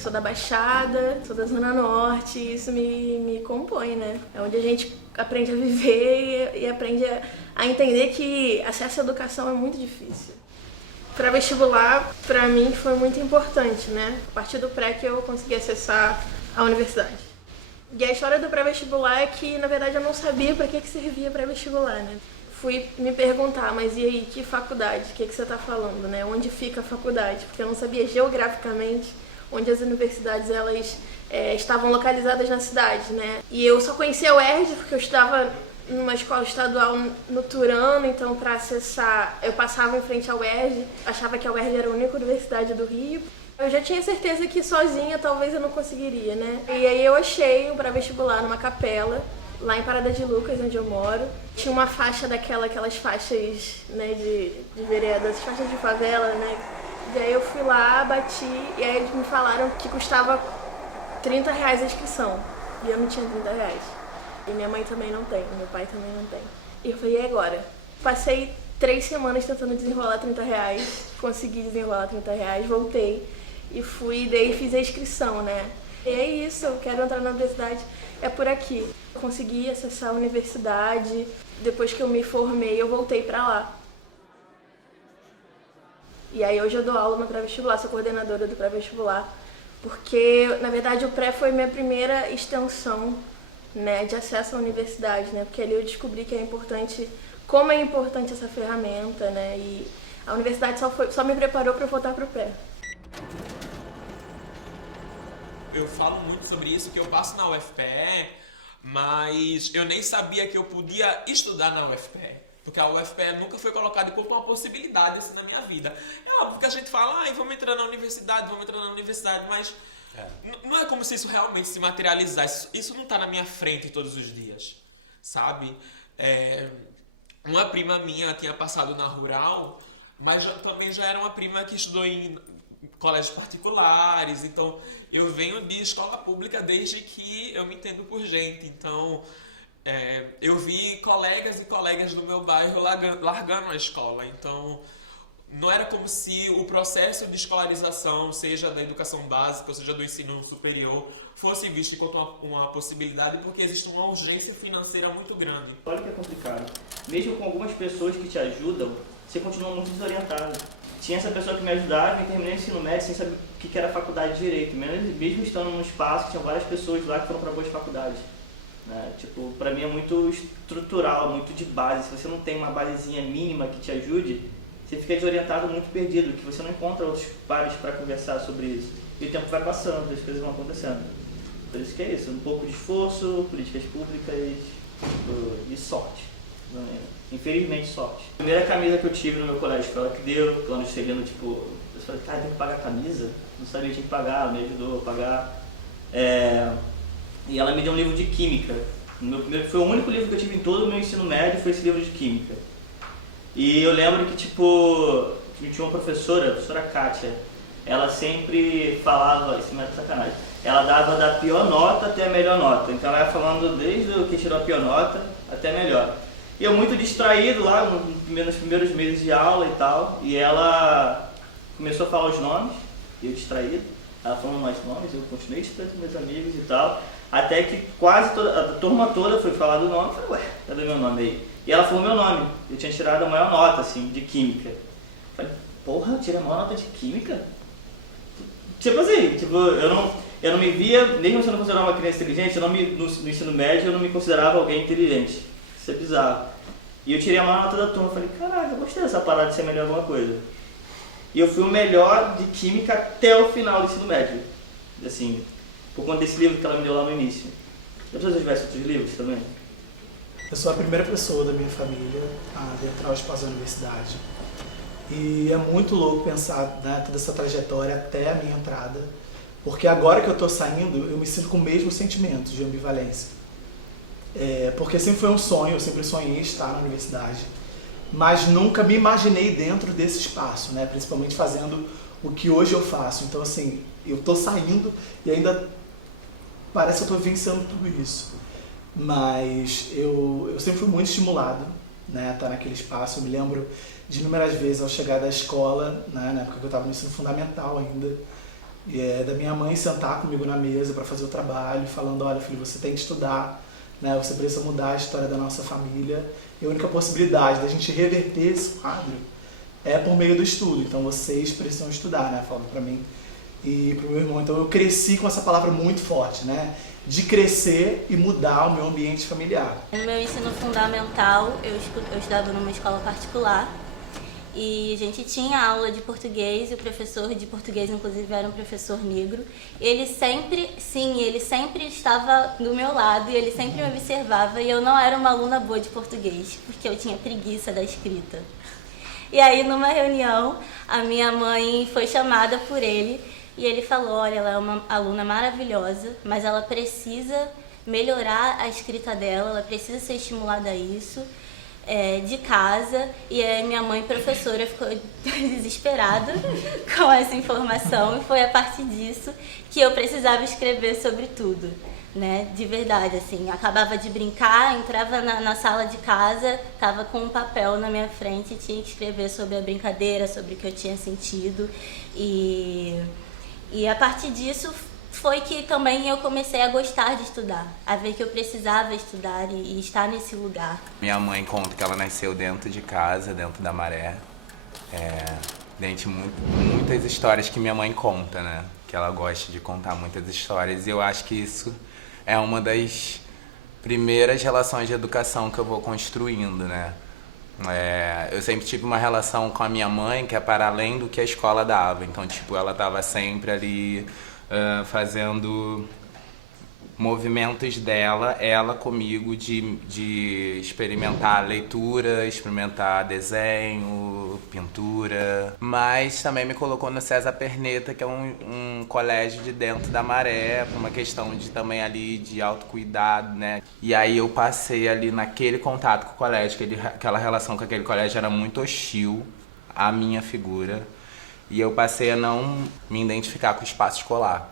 Sou da Baixada, sou da Zona Norte, e isso me compõe, né? É onde a gente aprende a viver e aprende a entender que acesso à educação é muito difícil. Para vestibular, para mim, foi muito importante, né? A partir do pré que eu consegui acessar a universidade. E a história do pré-vestibular é que, na verdade, eu não sabia para que servia pré-vestibular, né? Fui me perguntar, mas e aí, que faculdade? O que você está falando, né? Onde fica a faculdade? Porque eu não sabia geograficamente onde as universidades elas estavam localizadas na cidade, né? E eu só conhecia a UERJ porque eu estudava numa escola estadual no Turano, então para acessar eu passava em frente à UERJ, achava que a UERJ era a única universidade do Rio. Eu já tinha certeza que sozinha talvez eu não conseguiria, né? E aí eu achei um pré-vestibular numa capela, lá em Parada de Lucas, onde eu moro. Tinha uma faixa aquelas faixas, né, de veredas, faixas de favela, né? E aí eu fui lá, bati, e aí eles me falaram que custava R$30 a inscrição. E eu não tinha R$30. E minha mãe também não tem, meu pai também não tem. E eu falei, e agora? Passei 3 semanas tentando desenrolar R$30, consegui desenrolar R$30, voltei e fui, daí fiz a inscrição, né? E é isso, eu quero entrar na universidade, é por aqui. Eu consegui acessar a universidade, depois que eu me formei eu voltei pra lá. E aí hoje eu dou aula no pré-vestibular, sou coordenadora do pré-vestibular, porque na verdade o pré foi minha primeira extensão, né, de acesso à universidade, né, porque ali eu descobri que é importante, como é importante essa ferramenta, né, e a universidade só me preparou para eu voltar pro pré. Eu falo muito sobre isso, que eu passo na UFPE, mas eu nem sabia que eu podia estudar na UFPE. Porque a UFPE nunca foi colocada como uma possibilidade assim na minha vida. É óbvio que a gente fala, vamos entrar na universidade, mas não é como se isso realmente se materializasse. Isso não está na minha frente todos os dias, sabe? Uma prima minha tinha passado na Rural, mas também já era uma prima que estudou em colégios particulares, então eu venho de escola pública desde que eu me entendo por gente, então eu vi colegas e colegas do meu bairro largando a escola, então não era como se o processo de escolarização, seja da educação básica ou seja do ensino superior, fosse visto enquanto uma possibilidade, porque existe uma urgência financeira muito grande. Olha que é complicado. Mesmo com algumas pessoas que te ajudam, você continua muito desorientado. Tinha essa pessoa que me ajudava e terminei o ensino médio sem saber o que era faculdade de Direito, mesmo estando num espaço que tinha várias pessoas lá que foram para boas faculdades. Né? Tipo, pra mim é muito estrutural, muito de base. Se você não tem uma basezinha mínima que te ajude, você fica desorientado, muito perdido, que você não encontra outros pares para conversar sobre isso. E o tempo vai passando, as coisas vão acontecendo. Por isso que é isso, um pouco de esforço, políticas públicas e sorte. Infelizmente, sorte. A primeira camisa que eu tive no meu colégio foi ela que deu, quando eu cheguei no tipo, eu falei, cara, tem que pagar a camisa? Não sabia que tinha que pagar, ela me ajudou a pagar. E ela me deu um livro de Química. Foi o único livro que eu tive em todo o meu ensino médio, foi esse livro de Química. E eu lembro que, tipo, tinha uma professora, a professora Kátia, ela sempre falava, isso não é de sacanagem, ela dava da pior nota até a melhor nota. Então ela ia falando desde o que tirou a pior nota até a melhor. E eu muito distraído lá nos primeiros meses de aula e tal, e ela começou a falar os nomes, e eu distraído, ela falando mais nomes, eu continuei distraído com meus amigos e tal, até que quase toda, a turma toda foi falar do nome, eu falei, ué, cadê meu nome aí? E ela falou meu nome, eu tinha tirado a maior nota, assim, de Química. Eu falei, porra, eu tirei a maior nota de Química? Tipo assim, eu não me via, mesmo se eu não considerava uma criança inteligente, no ensino médio eu não me considerava alguém inteligente. Isso é bizarro. E eu tirei a maior nota da turma, falei, caralho, eu gostei dessa parada de ser melhor em alguma coisa. E eu fui o melhor de Química até o final do ensino médio, assim, por conta desse livro que ela me deu lá no início. Depois eu tivesse outros livros também. Eu sou a primeira pessoa da minha família a adentrar o espaço da universidade. E é muito louco pensar, né, toda essa trajetória até a minha entrada, porque agora que eu estou saindo, eu me sinto com o mesmo sentimento de ambivalência. Porque sempre foi um sonho, eu sempre sonhei estar na universidade, mas nunca me imaginei dentro desse espaço, né, principalmente fazendo o que hoje eu faço. Então, assim, eu estou saindo e ainda parece que eu estou vencendo tudo isso. Mas eu sempre fui muito estimulado, né, a estar naquele espaço. Eu me lembro de inúmeras vezes ao chegar da escola, né, na época que eu estava no ensino fundamental ainda, E é da minha mãe sentar comigo na mesa para fazer o trabalho, falando, olha filho, você tem que estudar, né? Você precisa mudar a história da nossa família. E a única possibilidade da gente reverter esse quadro é por meio do estudo. Então vocês precisam estudar, né? Falando para mim e para o meu irmão. Então eu cresci com essa palavra muito forte, né? De crescer e mudar o meu ambiente familiar. No meu ensino fundamental, eu estudava numa escola particular e a gente tinha aula de português e o professor de português, inclusive, era um professor negro. Ele sempre estava do meu lado e ele sempre me observava, e eu não era uma aluna boa de português, porque eu tinha preguiça da escrita. E aí, numa reunião, a minha mãe foi chamada por ele e ele falou, olha, ela é uma aluna maravilhosa, mas ela precisa melhorar a escrita dela, ela precisa ser estimulada a isso, de casa. E a minha mãe, professora, ficou desesperada com essa informação, e foi a partir disso que eu precisava escrever sobre tudo, né? De verdade, assim, acabava de brincar, entrava na sala de casa, tava com um papel na minha frente e tinha que escrever sobre a brincadeira, sobre o que eu tinha sentido, e a partir disso foi que também eu comecei a gostar de estudar, a ver que eu precisava estudar e estar nesse lugar. Minha mãe conta que ela nasceu dentro de casa, dentro da Maré. Muitas histórias que minha mãe conta, né? Que ela gosta de contar muitas histórias. E eu acho que isso é uma das primeiras relações de educação que eu vou construindo, né? Eu sempre tive uma relação com a minha mãe que é para além do que a escola dava. Então, tipo, ela estava sempre ali fazendo movimentos dela, ela comigo, de experimentar leitura, experimentar desenho, pintura. Mas também me colocou no César Perneta, que é um colégio de dentro da Maré, por uma questão de também ali de autocuidado, né? E aí eu passei ali naquele contato com o colégio, aquela relação com aquele colégio era muito hostil à minha figura. E eu passei a não me identificar com o espaço escolar.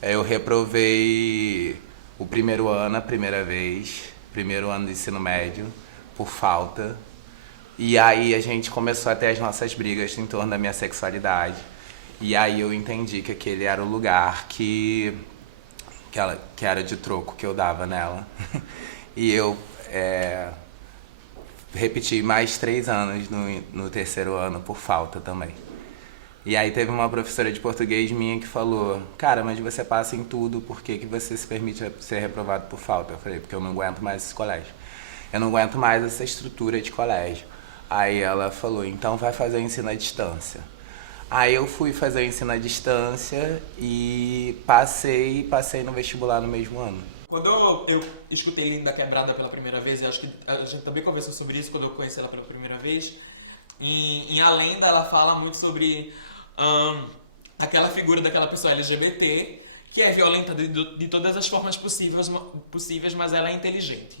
Eu reprovei o primeiro ano a primeira vez, primeiro ano do ensino médio, por falta. E aí a gente começou a ter as nossas brigas em torno da minha sexualidade. E aí eu entendi que aquele era o lugar que era de troco que eu dava nela. E eu repeti mais 3 anos no terceiro ano por falta também. E aí teve uma professora de português minha que falou, cara, mas você passa em tudo, por que você se permite ser reprovado por falta? Eu falei, porque eu não aguento mais esse colégio. Eu não aguento mais essa estrutura de colégio. Aí ela falou, então vai fazer o ensino à distância. Aí eu fui fazer o ensino à distância e passei no vestibular no mesmo ano. Quando eu escutei Linda Quebrada pela primeira vez, e acho que a gente também conversou sobre isso quando eu conheci ela pela primeira vez, em A Lenda ela fala muito sobre aquela figura daquela pessoa LGBT que é violenta de todas as formas possíveis, mas ela é inteligente.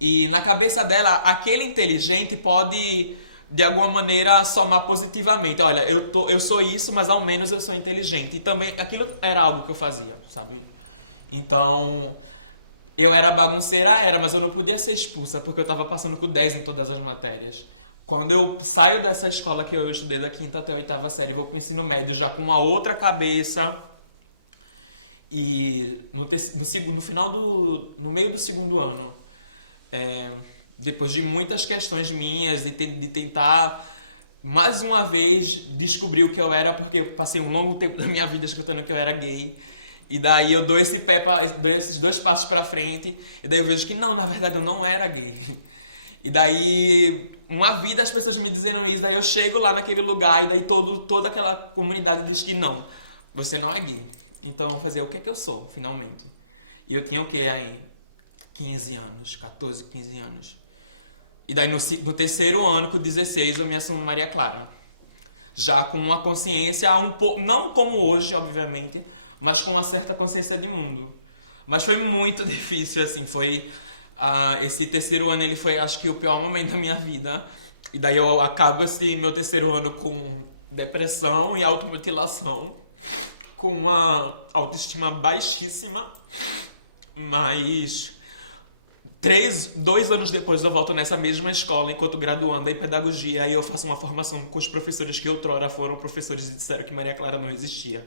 E na cabeça dela, aquele inteligente pode, de alguma maneira, somar positivamente. Olha, eu sou isso, mas ao menos eu sou inteligente. E também aquilo era algo que eu fazia, sabe? Então, eu era bagunceira, mas eu não podia ser expulsa porque eu estava passando com 10 em todas as matérias. Quando eu saio dessa escola que eu estudei da 5ª até a 8ª série, vou para o ensino médio já com uma outra cabeça. E no meio do segundo ano, depois de muitas questões minhas, de tentar mais uma vez descobrir o que eu era, porque eu passei um longo tempo da minha vida escutando que eu era gay. E daí eu dou esses 2 passos para frente, e daí eu vejo que não, na verdade eu não era gay. E daí, uma vida as pessoas me dizendo isso, daí eu chego lá naquele lugar e daí toda aquela comunidade diz que não, você não é gay. Então eu vou fazer o que eu sou, finalmente. E eu tinha o que aí? 15 anos, 14, 15 anos. E daí no terceiro ano, com 16, eu me assumo Maria Clara. Já com uma consciência, não como hoje, obviamente, mas com uma certa consciência de mundo. Mas foi muito difícil, assim, esse terceiro ano ele foi, acho que, o pior momento da minha vida. E daí eu acabo esse meu terceiro ano com depressão e automutilação, com uma autoestima baixíssima. Mas 2 anos depois eu volto nessa mesma escola enquanto graduanda em pedagogia, e eu faço uma formação com os professores que outrora foram professores e disseram que Maria Clara não existia.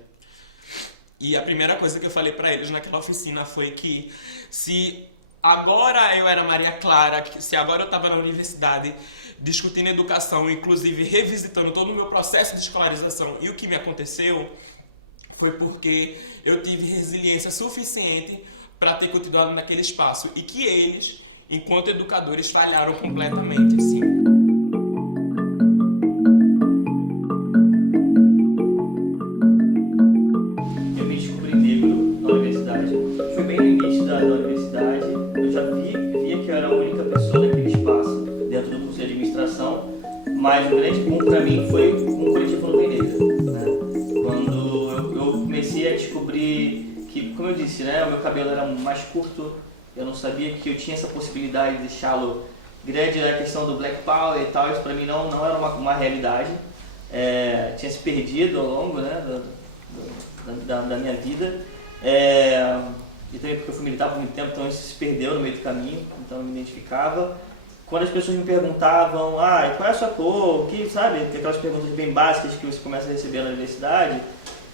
E a primeira coisa que eu falei pra eles naquela oficina foi que se agora eu era Maria Clara, se agora eu estava na universidade discutindo educação, inclusive revisitando todo o meu processo de escolarização e o que me aconteceu, foi porque eu tive resiliência suficiente para ter continuado naquele espaço e que eles, enquanto educadores, falharam completamente, assim. Eu me descobri negro na universidade. Foi bem no início da universidade. Eu já via que eu era a única pessoa naquele espaço, dentro do curso de administração, mas o grande ponto para mim foi um coletivo Nuvem Negra, né? Quando eu comecei a descobrir que, como eu disse, né, o meu cabelo era mais curto, eu não sabia que eu tinha essa possibilidade de deixá-lo grande, a questão do Black Power e tal, isso para mim não era uma realidade. Tinha se perdido ao longo, né, da minha vida. E também porque eu fui militar por muito tempo, então isso se perdeu no meio do caminho, então eu me identificava. Quando as pessoas me perguntavam, qual é a sua cor, que, sabe, tem aquelas perguntas bem básicas que você começa a receber na universidade,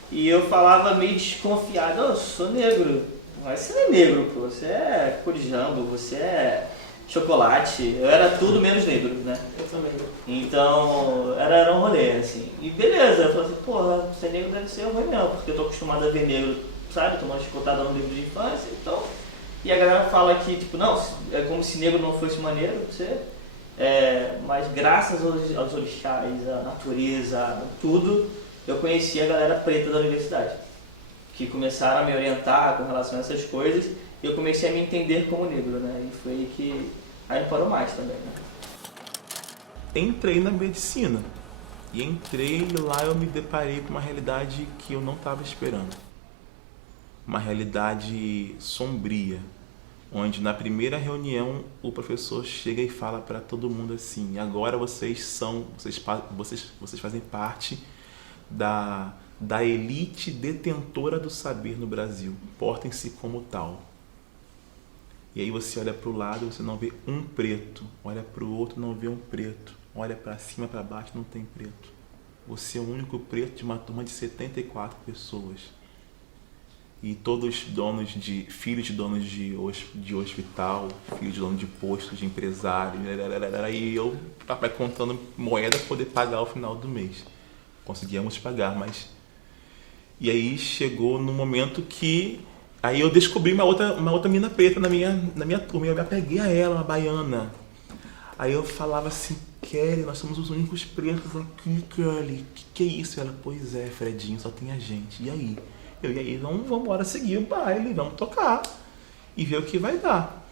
e eu falava meio desconfiado, eu sou negro. Mas você não é negro, pô, você é cor de jambo, você é chocolate, eu era tudo menos negro, né? Eu também. Então, era um rolê, assim. E beleza, eu falei assim, porra, ser negro deve ser ruim mesmo, porque eu tô acostumado a ver negro, sabe, tomando chicotada no livro de infância, então... E a galera fala que, tipo, não, é como se negro não fosse maneiro, você... mas graças aos orixás, à natureza, a tudo, eu conheci a galera preta da universidade, que começaram a me orientar com relação a essas coisas, e eu comecei a me entender como negro, né? E foi aí que... Aí não parou mais também, né? Entrei na medicina. E entrei lá, eu me deparei com uma realidade que eu não estava esperando. Uma realidade sombria, onde na primeira reunião o professor chega e fala para todo mundo assim: agora vocês fazem parte da elite detentora do saber no Brasil. Portem-se como tal. E aí você olha para o lado, você não vê um preto. Olha para o outro, não vê um preto. Olha para cima, para baixo, não tem preto. Você é o único preto de uma turma de 74 pessoas. E todos filhos de donos de hospital, filhos de donos de posto, de empresário. E eu papai contando moeda para poder pagar ao final do mês. Conseguíamos pagar, mas... E aí chegou no momento que... Aí eu descobri uma outra mina preta na minha turma. Eu me apeguei a ela, uma baiana. Aí eu falava assim: Kelly, nós somos os únicos pretos aqui, Kelly. Que é isso? Ela: pois é, Fredinho, só tem a gente. E aí? E aí, vamos embora seguir o baile, vamos tocar e ver o que vai dar.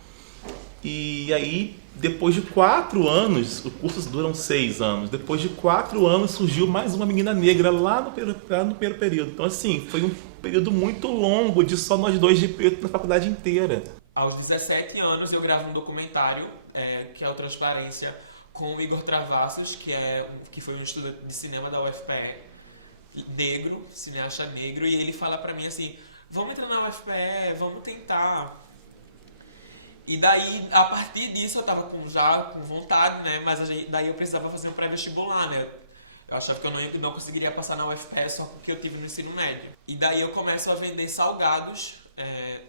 E aí, depois de 4 anos, os cursos duram 6 anos, depois de 4 anos surgiu mais uma menina negra lá no primeiro período. Então assim, foi um período muito longo de só nós dois de preto na faculdade inteira. Aos 17 anos eu gravo um documentário, que é o Transparência, com o Igor Travassos, que foi um estudante de cinema da UFPE, negro, cineasta negro, e ele fala pra mim assim: vamos entrar na UFPE, vamos tentar. E daí, a partir disso, eu tava já com vontade, né? Mas daí eu precisava fazer um pré-vestibular, né? Eu achava que eu não conseguiria passar na UFPE só porque eu tive no ensino médio. E daí eu começo a vender salgados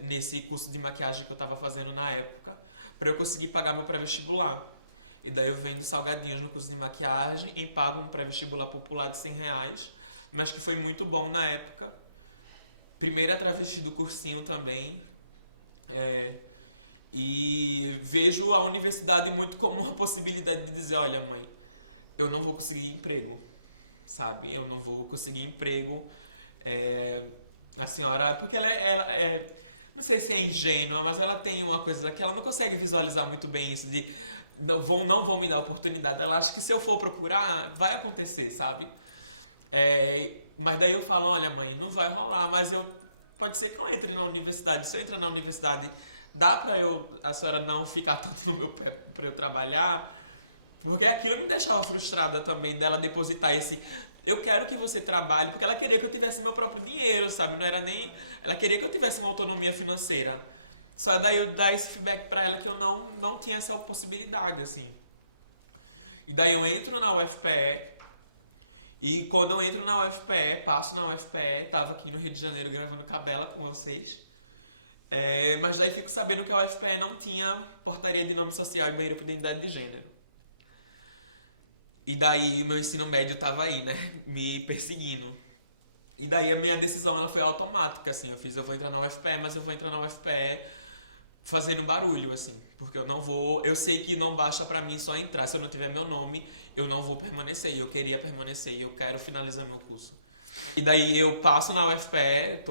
nesse curso de maquiagem que eu tava fazendo na época, pra eu conseguir pagar meu pré-vestibular. E daí eu vendo salgadinhos no curso de maquiagem e pago um pré-vestibular popular de R$100, mas que foi muito bom na época. Primeira travesti do cursinho também. E vejo a universidade muito como uma possibilidade de dizer: olha, mãe, eu não vou conseguir emprego, sabe? Eu não vou conseguir emprego. A senhora, porque ela não sei se é ingênua, mas ela tem uma coisa que ela não consegue visualizar muito bem isso de não vão me dar oportunidade. Ela acha que se eu for procurar, vai acontecer, sabe? Mas daí eu falo: olha, mãe, não vai rolar, mas pode ser que eu entre na universidade. Se eu entrar na universidade, dá pra a senhora não ficar tanto no meu pé pra eu trabalhar? Porque aquilo me deixava frustrada também, dela depositar esse: eu quero que você trabalhe, porque ela queria que eu tivesse meu próprio dinheiro, sabe? Não era nem... Ela queria que eu tivesse uma autonomia financeira. Só daí eu dar esse feedback pra ela que eu não tinha essa possibilidade, assim. E daí eu entro na UFPE E quando eu entro na UFPE, passo na UFPE, tava aqui no Rio de Janeiro gravando Cabela com vocês. Mas daí fico sabendo que a UFPE não tinha portaria de nome social e banheiro por identidade de gênero. E daí o meu ensino médio tava aí, né, me perseguindo. E daí a minha decisão ela foi automática, assim, eu vou entrar na UFPE, mas eu vou entrar na UFPE fazendo barulho, assim, porque eu sei que não basta pra mim só entrar, se eu não tiver meu nome, eu não vou permanecer, e eu queria permanecer, e eu quero finalizar meu curso. E daí eu passo na UFPE,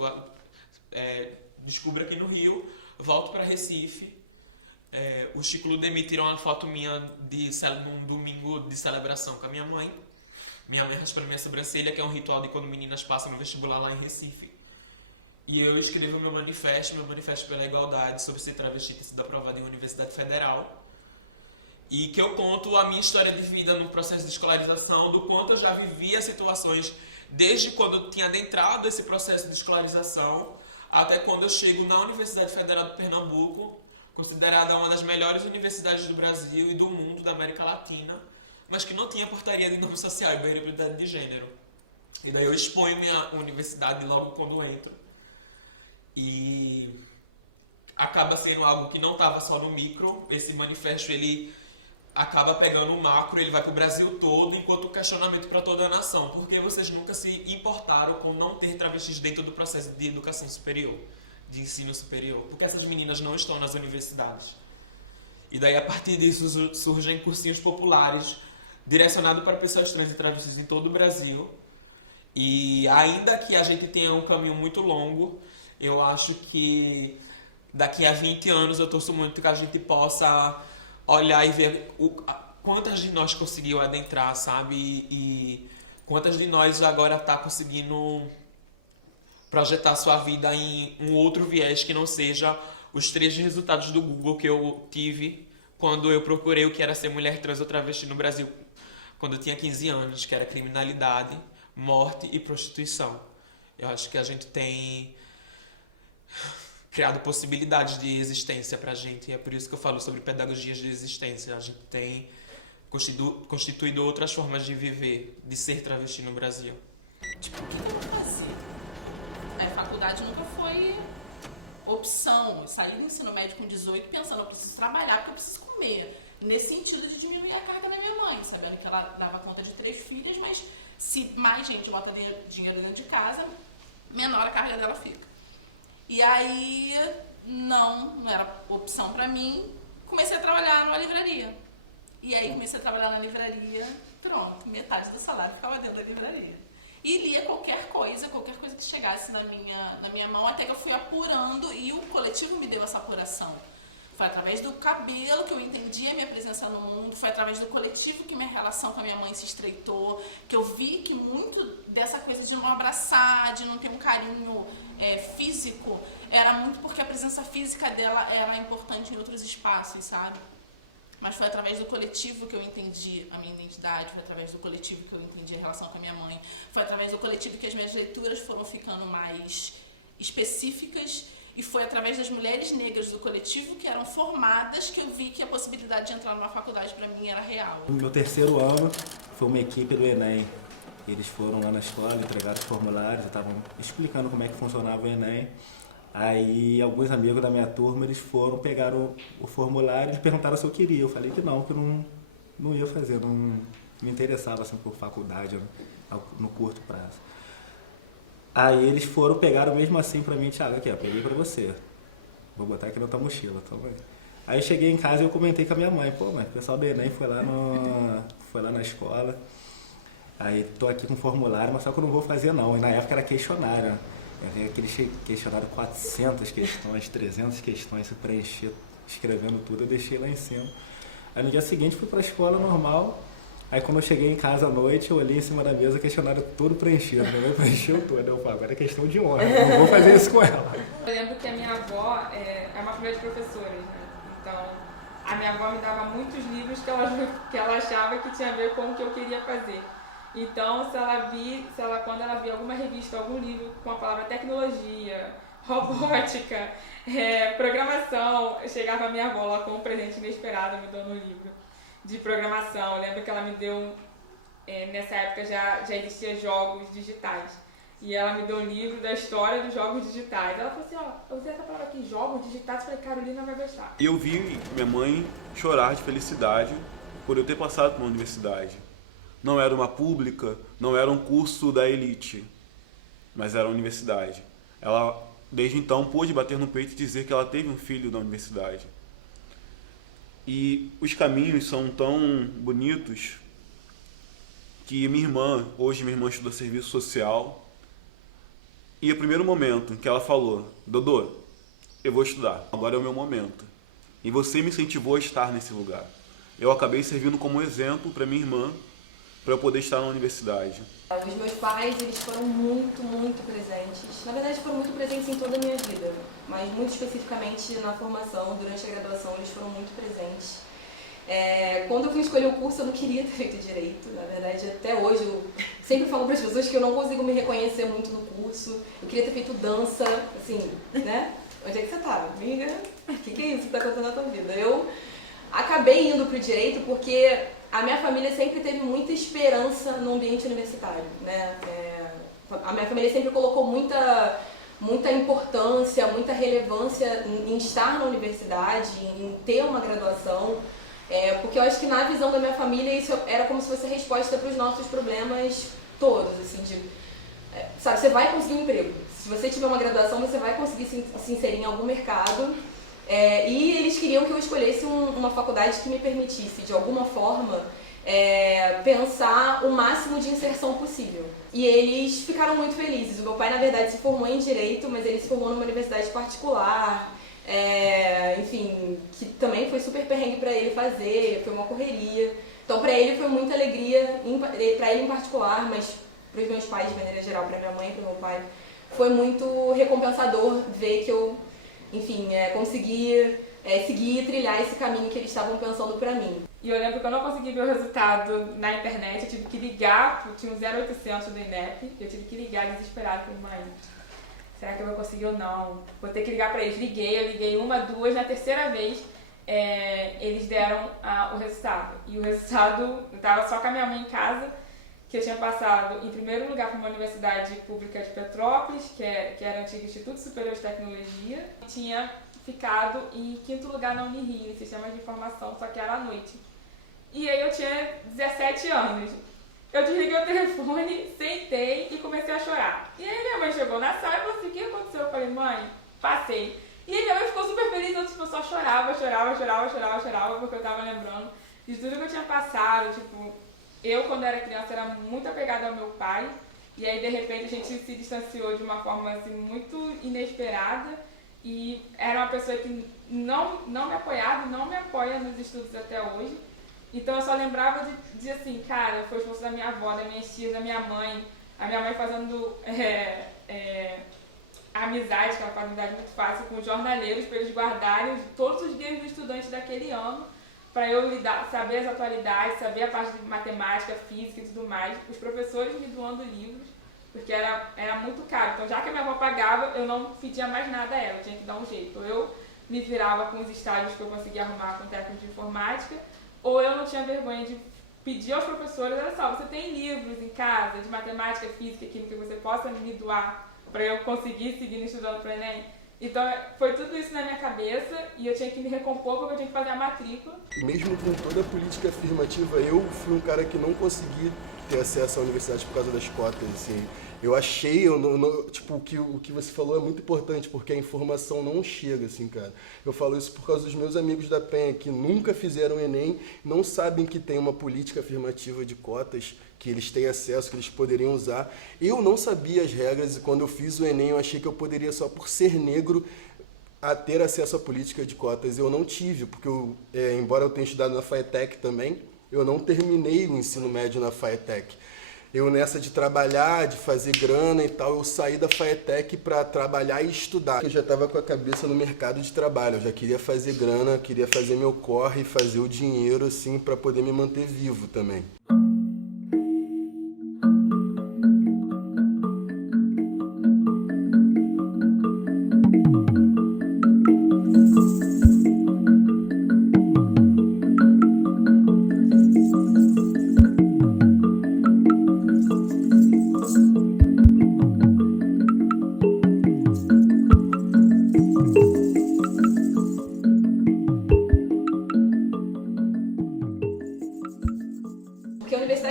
descubro aqui no Rio, volto pra Recife, o Chico Ludemir tirou uma foto minha num domingo de celebração com a minha mãe raspando minha sobrancelha, que é um ritual de quando meninas passam no vestibular lá em Recife. E eu escrevi o meu manifesto pela igualdade sobre ser travesti, que ter sido aprovado em uma universidade federal. E que eu conto a minha história de vida no processo de escolarização, do quanto eu já vivia situações desde quando eu tinha adentrado esse processo de escolarização até quando eu chego na Universidade Federal de Pernambuco, considerada uma das melhores universidades do Brasil e do mundo, da América Latina, mas que não tinha portaria de nome social e banheiro por identidade de gênero. E daí eu exponho minha universidade logo quando entro. E acaba sendo algo que não estava só no micro. Esse manifesto ele acaba pegando o macro, ele vai para o Brasil todo, enquanto questionamento para toda a nação. Por que vocês nunca se importaram com não ter travestis dentro do processo de educação superior, de ensino superior? Porque essas meninas não estão nas universidades. E daí, a partir disso, surgem cursinhos populares direcionados para pessoas trans e travestis em todo o Brasil. E ainda que a gente tenha um caminho muito longo, eu acho que daqui a 20 anos eu torço muito que a gente possa olhar e ver quantas de nós conseguiu adentrar, sabe? E quantas de nós agora está conseguindo projetar sua vida em um outro viés que não seja os 3 resultados do Google que eu tive quando eu procurei o que era ser mulher trans ou travesti no Brasil, quando eu tinha 15 anos, que era criminalidade, morte e prostituição. Eu acho que a gente tem criado possibilidades de existência pra gente, e é por isso que eu falo sobre pedagogias de existência. A gente tem constituído outras formas de viver, de ser travesti no Brasil. Tipo, o que eu vou fazer? A faculdade nunca foi opção. Eu saí do ensino médio com 18 pensando, eu preciso trabalhar porque eu preciso comer. Nesse sentido de diminuir a carga da minha mãe, sabendo que ela dava conta de 3 filhas, mas se mais gente bota dinheiro dentro de casa, menor a carga dela fica. E aí, não era opção pra mim, comecei a trabalhar numa livraria. E aí comecei a trabalhar na livraria, pronto, metade do salário ficava dentro da livraria. E lia qualquer coisa que chegasse na minha mão, até que eu fui apurando e o coletivo me deu essa apuração. Foi através do cabelo que eu entendi a minha presença no mundo, foi através do coletivo que minha relação com a minha mãe se estreitou, que eu vi que muito dessa coisa de não abraçar, de não ter um carinho físico, era muito porque a presença física dela era importante em outros espaços, sabe? Mas foi através do coletivo que eu entendi a minha identidade, foi através do coletivo que eu entendi a relação com a minha mãe, foi através do coletivo que as minhas leituras foram ficando mais específicas. E foi através das mulheres negras do coletivo que eram formadas que eu vi que a possibilidade de entrar numa faculdade para mim era real. No meu 3º ano foi uma equipe do Enem. Eles foram lá na escola, entregaram os formulários, estavam explicando como é que funcionava o Enem. Aí alguns amigos da minha turma, eles foram, pegaram o formulário e perguntaram se eu queria. Eu falei que não não ia fazer, não me interessava assim, por faculdade no curto prazo. Aí eles foram, pegaram mesmo assim pra mim, Thiago, aqui, ó, peguei pra você. Vou botar aqui na tua mochila, toma aí. Aí eu cheguei em casa e eu comentei com a minha mãe, pô, mãe, o pessoal do Enem foi lá na escola. Aí tô aqui com o formulário, mas só que eu não vou fazer não. E na época era questionário, né? Aquele questionário, 400 questões, 300 questões, se preencher, escrevendo tudo, eu deixei lá em cima. Aí no dia seguinte fui pra escola normal. Aí quando eu cheguei em casa à noite, eu olhei em cima da mesa, o questionário todo preenchido, né? Preencheu todo. Eu falei, agora é questão de honra, não vou fazer isso com ela. Eu lembro que a minha avó é uma família de professores, né? Então, a minha avó me dava muitos livros que ela achava que tinha a ver com o que eu queria fazer. Então, quando ela via alguma revista, algum livro com a palavra tecnologia, robótica, programação, chegava a minha avó lá com um presente inesperado me dando um livro de programação. Eu lembro que ela me deu nessa época já existia jogos digitais. E ela me deu um livro da história dos jogos digitais. Ela falou assim, ó, eu usei essa palavra aqui, jogos digitais, eu falei, Carolina vai gostar. Eu vi minha mãe chorar de felicidade por eu ter passado por uma universidade. Não era uma pública, não era um curso da elite, mas era uma universidade. Ela, desde então, pôde bater no peito e dizer que ela teve um filho da universidade. E os caminhos são tão bonitos que hoje minha irmã estuda serviço social, e o primeiro momento em que ela falou, Dodô, eu vou estudar, agora é o meu momento. E você me incentivou a estar nesse lugar. Eu acabei servindo como exemplo para minha irmã, para eu poder estar na universidade. Os meus pais, eles foram muito, muito presentes. Na verdade, foram muito presentes em toda a minha vida, mas muito especificamente na formação, durante a graduação, eles foram muito presentes. Quando eu fui escolher o curso, eu não queria ter feito direito. Na verdade, até hoje, eu sempre falo para as pessoas que eu não consigo me reconhecer muito no curso. Eu queria ter feito dança, assim, né? Onde é que você tá, amiga? O que é isso que está acontecendo na tua vida? Eu acabei indo para o direito porque a minha família sempre teve muita esperança no ambiente universitário, né? A minha família sempre colocou muita importância, muita relevância em estar na universidade, em ter uma graduação. Porque eu acho que na visão da minha família isso era como se fosse a resposta para os nossos problemas todos, assim, sabe, você vai conseguir um emprego. Se você tiver uma graduação, você vai conseguir se inserir em algum mercado. E eles queriam que eu escolhesse uma faculdade que me permitisse, de alguma forma, pensar o máximo de inserção possível. E eles ficaram muito felizes. O meu pai, na verdade, se formou em Direito, mas ele se formou numa universidade particular. Enfim, que também foi super perrengue para ele fazer, foi uma correria. Então, para ele foi muita alegria, para ele em particular, mas para os meus pais de maneira geral, para minha mãe e para meu pai, foi muito recompensador ver que eu, enfim, consegui seguir e trilhar esse caminho que eles estavam pensando para mim. E eu lembro que eu não consegui ver o resultado na internet, eu tive que ligar, tinha um 0800 do INEP, eu tive que ligar desesperada, falei, mãe, será que eu vou conseguir ou não? Vou ter que ligar para eles. Eu liguei uma, duas, na terceira vez eles deram o resultado. E o resultado, eu estava só com a minha mãe em casa, que eu tinha passado em primeiro lugar para uma universidade pública de Petrópolis, que era o antigo Instituto Superior de Tecnologia, e tinha ficado em quinto lugar na Unirio, em Sistemas de Informação, só que era à noite. E aí eu tinha 17 anos. Eu desliguei o telefone, sentei e comecei a chorar. E aí minha mãe chegou na sala e falou assim, o que aconteceu? Eu falei, mãe, passei. E aí minha mãe ficou super feliz, eu só chorava, porque eu tava lembrando de tudo que eu tinha passado. Tipo, eu quando era criança era muito apegada ao meu pai, e aí de repente a gente se distanciou de uma forma assim, muito inesperada, e era uma pessoa que não me apoiava e não me apoia nos estudos até hoje. Então eu só lembrava de assim, cara, foi o esforço da minha avó, das minhas tias, da minha mãe, a minha mãe fazendo amizade, que ela faz amizade muito fácil, com os jornaleiros, para eles guardarem todos os dias do estudante daquele ano, para eu saber as atualidades, saber a parte de matemática, física e tudo mais. Os professores me doando livros, porque era muito caro. Então já que a minha avó pagava, eu não pedia mais nada a ela, eu tinha que dar um jeito. Ou eu me virava com os estágios que eu conseguia arrumar com técnico de informática, ou eu não tinha vergonha de pedir aos professores, olha só, você tem livros em casa de matemática, física, química que você possa me doar para eu conseguir seguir estudando para o Enem? Então foi tudo isso na minha cabeça e eu tinha que me recompor porque eu tinha que fazer a matrícula. Mesmo com toda a política afirmativa, eu fui um cara que não consegui ter acesso à universidade por causa das cotas, assim. Eu achei, tipo, o que você falou é muito importante, porque a informação não chega, assim, cara. Eu falo isso por causa dos meus amigos da Penha, que nunca fizeram Enem, não sabem que tem uma política afirmativa de cotas, que eles têm acesso, que eles poderiam usar. Eu não sabia as regras, e quando eu fiz o Enem, eu achei que eu poderia, só por ser negro, a ter acesso à política de cotas. Eu não tive, porque embora eu tenha estudado na FATEC também, eu não terminei o ensino médio na FATEC. Eu nessa de trabalhar, de fazer grana e tal, eu saí da FATEC para trabalhar e estudar. Eu já estava com a cabeça no mercado de trabalho, eu já queria fazer grana, queria fazer meu corre, fazer o dinheiro assim para poder me manter vivo também.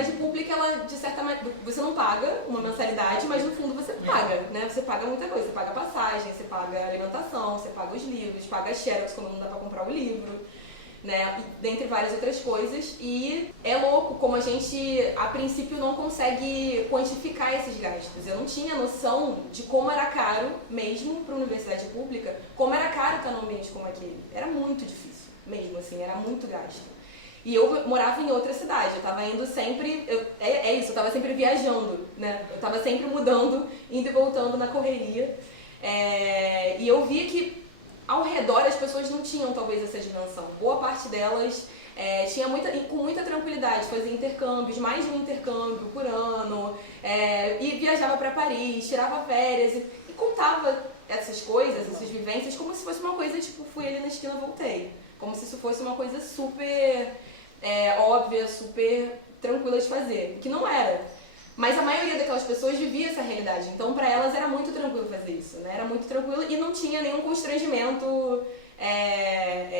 universidade pública, ela, de certa maneira, você não paga uma mensalidade, mas no fundo você paga, né? Você paga muita coisa. Você paga passagem, você paga alimentação, você paga os livros, paga a xerox quando não dá pra comprar o livro, né? Dentre várias outras coisas. E é louco como a gente, a princípio, não consegue quantificar esses gastos. Eu não tinha noção de como era caro, mesmo para uma universidade pública, como era caro estar num ambiente como aquele. Era muito difícil, mesmo assim, era muito gasto. E eu morava em outra cidade, eu tava indo sempre, eu tava sempre viajando, né? Eu tava sempre mudando, indo e voltando na correria. E eu via que ao redor as pessoas não tinham talvez essa dimensão. Boa parte delas tinha com muita tranquilidade, fazia intercâmbios, mais de um intercâmbio por ano, e viajava para Paris, tirava férias e contava essas coisas, essas vivências, como se fosse uma coisa tipo, fui ali na esquina, voltei. Como se isso fosse uma coisa super óbvia, super tranquila de fazer, que não era. Mas a maioria daquelas pessoas vivia essa realidade, então para elas era muito tranquilo fazer isso, né? Era muito tranquilo e não tinha nenhum constrangimento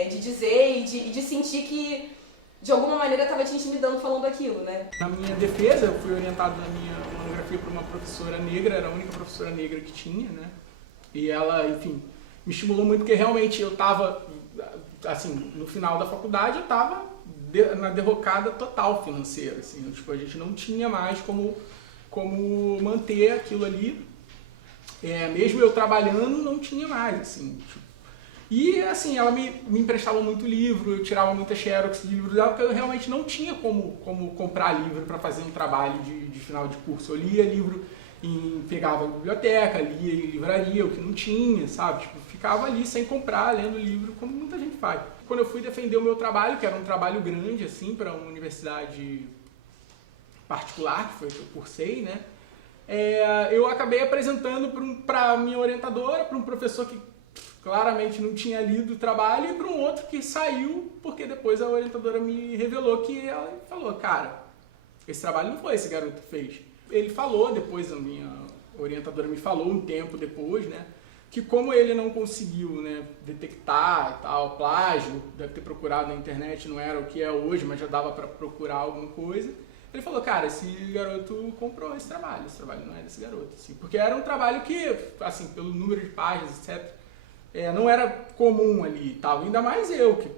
de dizer e de sentir que de alguma maneira estava te intimidando falando aquilo, né? Na minha defesa, eu fui orientado na minha monografia por uma professora negra, era a única professora negra que tinha, né? E ela, enfim, me estimulou muito porque realmente eu estava, assim, no final da faculdade eu estava na derrocada total financeira, assim, tipo, a gente não tinha mais como manter aquilo ali, mesmo eu trabalhando não tinha mais, assim, tipo. E assim, ela me emprestava muito livro, eu tirava muita xerox de livro dela, porque eu realmente não tinha como comprar livro para fazer um trabalho de final de curso. Eu lia livro, pegava a biblioteca, lia em livraria, o que não tinha, sabe? Tipo, ficava ali sem comprar, lendo livro, como muita gente faz. Quando eu fui defender o meu trabalho, que era um trabalho grande, assim, para uma universidade particular, que foi que eu cursei, né? Eu acabei apresentando para minha orientadora, para um professor que claramente não tinha lido o trabalho, e para um outro que saiu, porque depois a orientadora me revelou que ela falou, cara, esse trabalho não foi esse garoto que fez. Ele falou, depois a minha orientadora me falou, um tempo depois, né, que como ele não conseguiu, né, detectar tal, plágio, deve ter procurado na internet, não era o que é hoje, mas já dava para procurar alguma coisa, ele falou, cara, esse garoto comprou esse trabalho não é desse garoto, assim, porque era um trabalho que, assim, pelo número de páginas, etc., não era comum ali e tal, ainda mais eu, que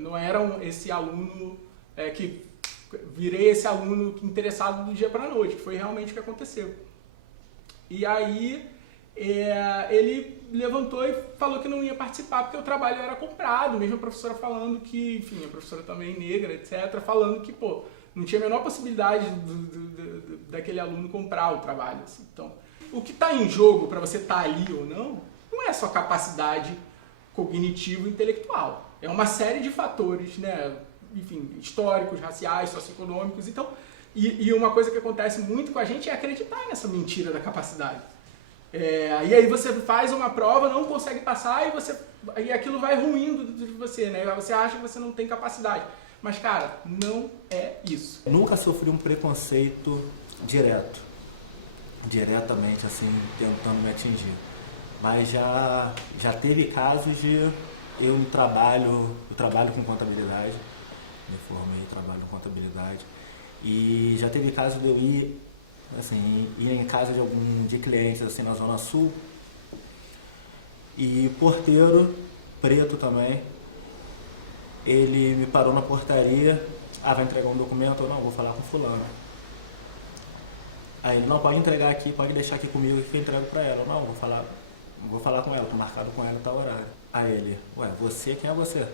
não era esse aluno que virei esse aluno interessado do dia para a noite, que foi realmente o que aconteceu. E aí ele levantou e falou que não ia participar porque o trabalho era comprado, mesmo a professora falando que, enfim, a professora também negra, etc., falando que, pô, não tinha a menor possibilidade daquele aluno comprar o trabalho. Assim. Então, o que está em jogo para você estar ali ou não é só capacidade cognitiva e intelectual. É uma série de fatores, né? Enfim, históricos, raciais, socioeconômicos. Então, e uma coisa que acontece muito com a gente é acreditar nessa mentira da capacidade. E aí você faz uma prova, não consegue passar e aquilo vai ruindo de você, né? Você acha que você não tem capacidade. Mas, cara, não é isso. Nunca sofri um preconceito diretamente, assim, tentando me atingir. Mas já teve casos de eu trabalho com contabilidade, me formei e trabalho com contabilidade, e já teve casos de eu ir em casa de clientes assim, na Zona Sul, e porteiro, preto também, ele me parou na portaria, vai entregar um documento ou não, vou falar com fulano. Aí ele, não, pode entregar aqui, pode deixar aqui comigo que eu entrego pra ela. Não, vou falar com ela, tô marcado com ela em tal horário. Aí ele, você, quem é você?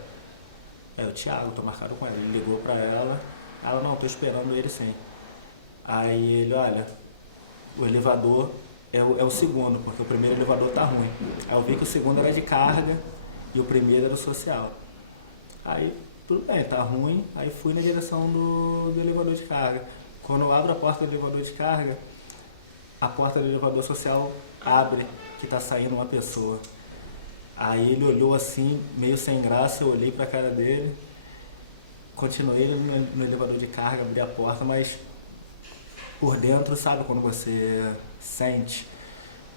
O Thiago, tô marcado com ela. Ele ligou pra ela, não, tô esperando ele sim. Aí ele, olha, o elevador é o segundo, porque o primeiro elevador tá ruim. Aí eu vi que o segundo era de carga e o primeiro era o social. Aí, tudo bem, tá ruim, aí fui na direção do elevador de carga. Quando eu abro a porta do elevador de carga, a porta do elevador social abre, que tá saindo uma pessoa. Aí ele olhou assim, meio sem graça, eu olhei pra cara dele, continuei no elevador de carga, abri a porta, mas por dentro, sabe, quando você sente.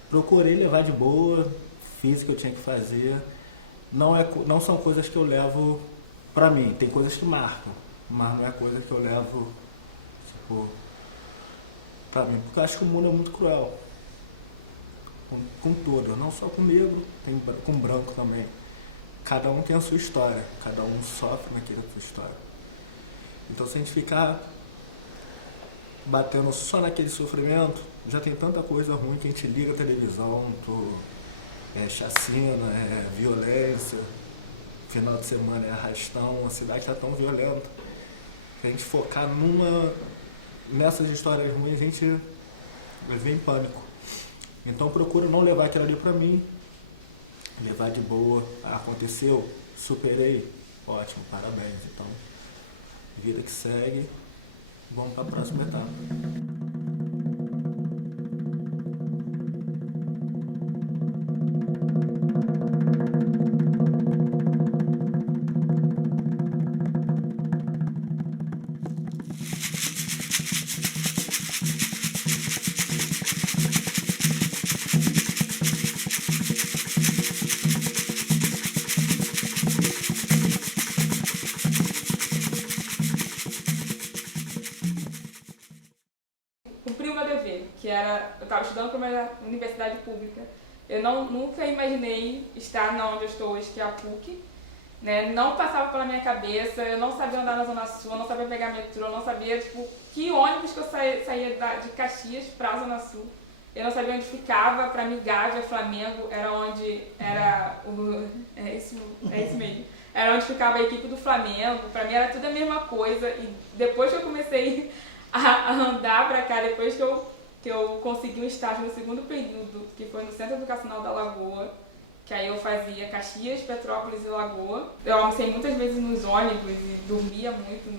Procurei levar de boa, fiz o que eu tinha que fazer. Não são coisas que eu levo pra mim, tem coisas que marcam, mas não é coisa que eu levo pra mim, porque eu acho que o mundo é muito cruel. Com todos, não só com negro, tem com branco também. Cada um tem a sua história, cada um sofre naquela sua história. Então se a gente ficar batendo só naquele sofrimento, já tem tanta coisa ruim que a gente liga a televisão, chacina, violência, final de semana é arrastão, a cidade está tão violenta. Se a gente focar nessas histórias ruins, a gente vem em pânico. Então procuro não levar aquilo ali pra mim, levar de boa. Aconteceu, superei, ótimo, parabéns. Então, vida que segue, vamos para a próxima etapa. Eu estava estudando para uma universidade pública. Eu nunca imaginei estar onde eu estou hoje, que é a PUC. Né? Não passava pela minha cabeça, eu não sabia andar na Zona Sul, eu não sabia pegar metrô, eu não sabia que ônibus que eu saía de Caxias para a Zona Sul. Eu não sabia onde ficava, para mim Gávea, Flamengo, era onde era o... É isso mesmo. Era onde ficava a equipe do Flamengo, para mim era tudo a mesma coisa. E depois que eu comecei a andar para cá, depois que eu consegui um estágio no segundo período, que foi no Centro Educacional da Lagoa, que aí eu fazia Caxias, Petrópolis e Lagoa. Eu almocei muitas vezes nos ônibus e dormia muito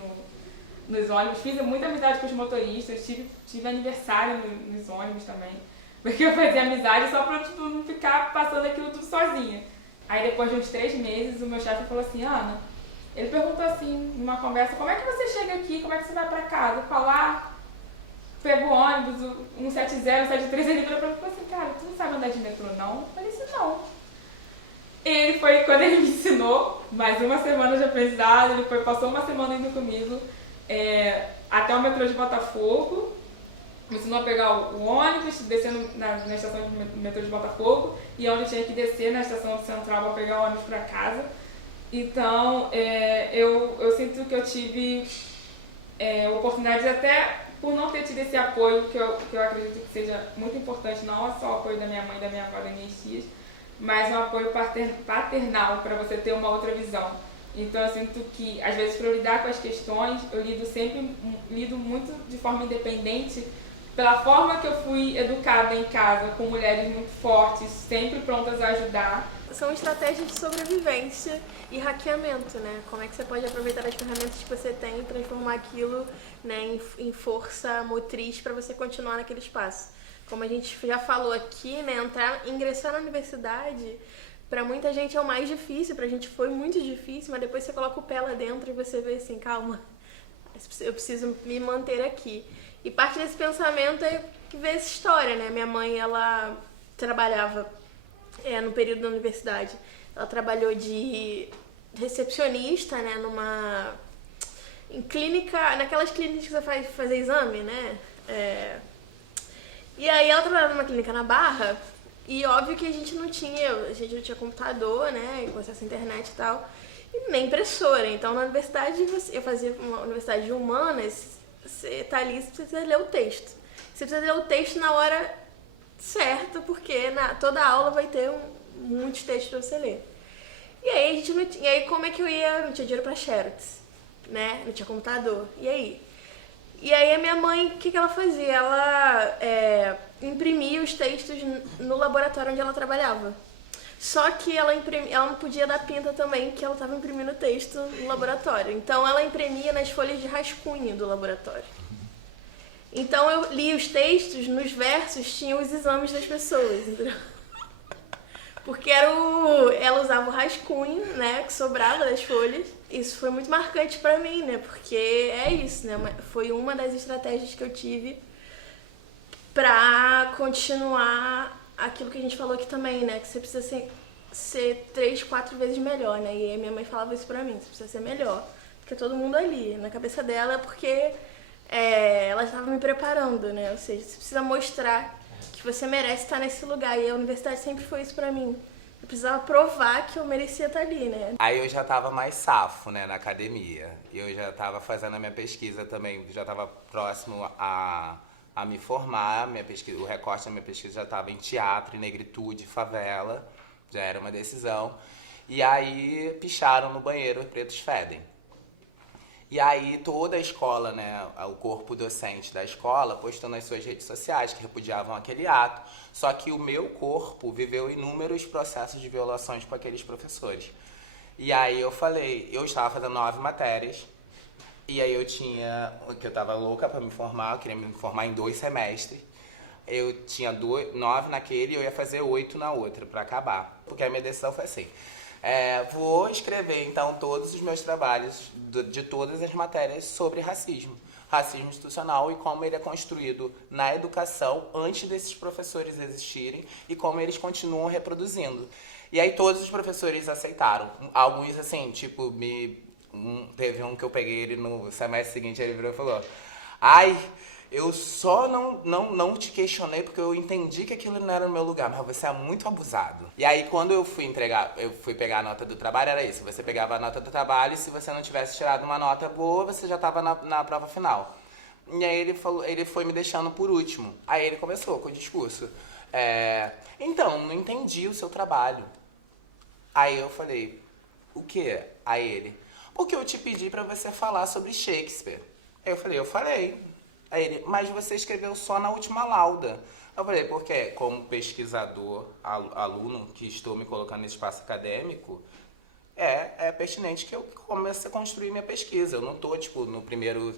nos ônibus. Fiz muita amizade com os motoristas, tive aniversário nos ônibus também. Porque eu fazia amizade só pra não ficar passando aquilo tudo sozinha. Aí depois de uns 3 meses, o meu chefe falou assim, Ana, ele perguntou assim, numa conversa, como é que você chega aqui, como é que você vai pra casa? Eu falo, pego o ônibus, 170, 173, ele virou pra mim e falou assim, cara, tu não sabe andar de metrô não? Eu falei assim, não. Ele foi, quando ele me ensinou, mais uma semana de aprendizado, ele passou uma semana indo comigo até o metrô de Botafogo, me ensinou a pegar o ônibus, descendo na estação de metrô de Botafogo, e onde eu tinha que descer na estação central para pegar o ônibus para casa. Então, eu sinto que eu tive oportunidades até por não ter tido esse apoio, que eu acredito que seja muito importante, não é só o apoio da minha mãe, da minha avó, das minhas tias, mas um apoio paternal para você ter uma outra visão. Então eu sinto que, às vezes, para eu lidar com as questões, eu lido muito de forma independente, pela forma que eu fui educada em casa, com mulheres muito fortes, sempre prontas a ajudar. São estratégias de sobrevivência e hackeamento, né? Como é que você pode aproveitar as ferramentas que você tem e transformar aquilo, né, em força motriz para você continuar naquele espaço. Como a gente já falou aqui, né, ingressar na universidade, pra muita gente é o mais difícil, pra gente foi muito difícil, mas depois você coloca o pé lá dentro e você vê assim, calma, eu preciso me manter aqui. E parte desse pensamento é que vê essa história, né? Minha mãe, ela trabalhava no período da universidade, ela trabalhou de recepcionista, né, em clínica, naquelas clínicas que você vai fazer exame, né? E aí ela trabalhava numa clínica na Barra, e óbvio que a gente não tinha computador, né, com acesso à internet e tal, e nem impressora. Então na universidade, eu fazia uma universidade de humanas, você tá ali, você precisa ler o texto. Você precisa ler o texto na hora certa, porque toda aula vai ter muitos textos pra você ler. E aí como é que eu ia? Não tinha dinheiro pra Xerox, né, não tinha computador, e aí? E aí a minha mãe, o que ela fazia? Ela imprimia os textos no laboratório onde ela trabalhava. Só que ela não podia dar pinta também, que ela estava imprimindo o texto no laboratório. Então ela imprimia nas folhas de rascunho do laboratório. Então eu li os textos, nos versos tinham os exames das pessoas, entendeu? Porque ela usava o rascunho, né, que sobrava das folhas. Isso foi muito marcante pra mim, né, porque é isso, né, foi uma das estratégias que eu tive pra continuar aquilo que a gente falou aqui também, né, que você precisa ser 3, 4 vezes melhor, né, e aí minha mãe falava isso pra mim, você precisa ser melhor do que todo mundo ali, na cabeça dela, porque ela me preparando, né? Ou seja, você precisa mostrar que você merece estar nesse lugar. E a universidade sempre foi isso pra mim. Eu precisava provar que eu merecia estar ali, né? Aí eu já tava mais safo, né, na academia. Eu já tava fazendo a minha pesquisa também, já tava próximo a me formar. Minha pesquisa, o recorte da minha pesquisa já tava em teatro, em negritude, favela. Já era uma decisão. E aí picharam no banheiro Pretos Fedem. E aí toda a escola, né, o corpo docente da escola postou nas suas redes sociais que repudiavam aquele ato. Só que o meu corpo viveu inúmeros processos de violações com aqueles professores. E aí eu falei, eu estava fazendo 9 matérias, e aí eu tava louca para me formar, eu queria me formar em 2 semestres. Eu tinha 9 naquele e eu ia fazer 8 na outra para acabar. Porque a minha decisão foi assim. Vou escrever, então, todos os meus trabalhos de todas as matérias sobre racismo. Racismo institucional e como ele é construído na educação antes desses professores existirem e como eles continuam reproduzindo. E aí todos os professores aceitaram. Alguns, assim, tipo, teve um que eu peguei ele no semestre seguinte, ele virou e falou: ai, eu só não te questionei porque eu entendi que aquilo não era no meu lugar, mas você é muito abusado. E aí quando eu fui pegar a nota do trabalho, era isso. Você pegava a nota do trabalho e se você não tivesse tirado uma nota boa, você já estava na prova final. E aí ele foi me deixando por último. Aí ele começou com o discurso. Então, não entendi o seu trabalho. Aí eu falei, o quê? Aí ele, porque eu te pedi pra você falar sobre Shakespeare. Aí eu falei. Aí ele, mas você escreveu só na última lauda. Eu falei, porque como pesquisador, aluno, que estou me colocando nesse espaço acadêmico, é pertinente que eu comece a construir minha pesquisa. Eu não estou, tipo, no primeiro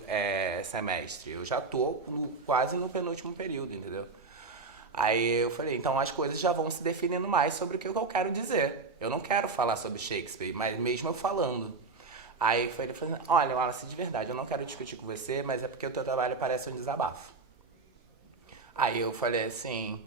semestre. Eu já estou quase no penúltimo período, entendeu? Aí eu falei, então as coisas já vão se definindo mais sobre o que eu quero dizer. Eu não quero falar sobre Shakespeare, mas mesmo eu falando. Aí ele falou, olha, Wallace, de verdade, eu não quero discutir com você, mas é porque o teu trabalho parece um desabafo. Aí eu falei assim,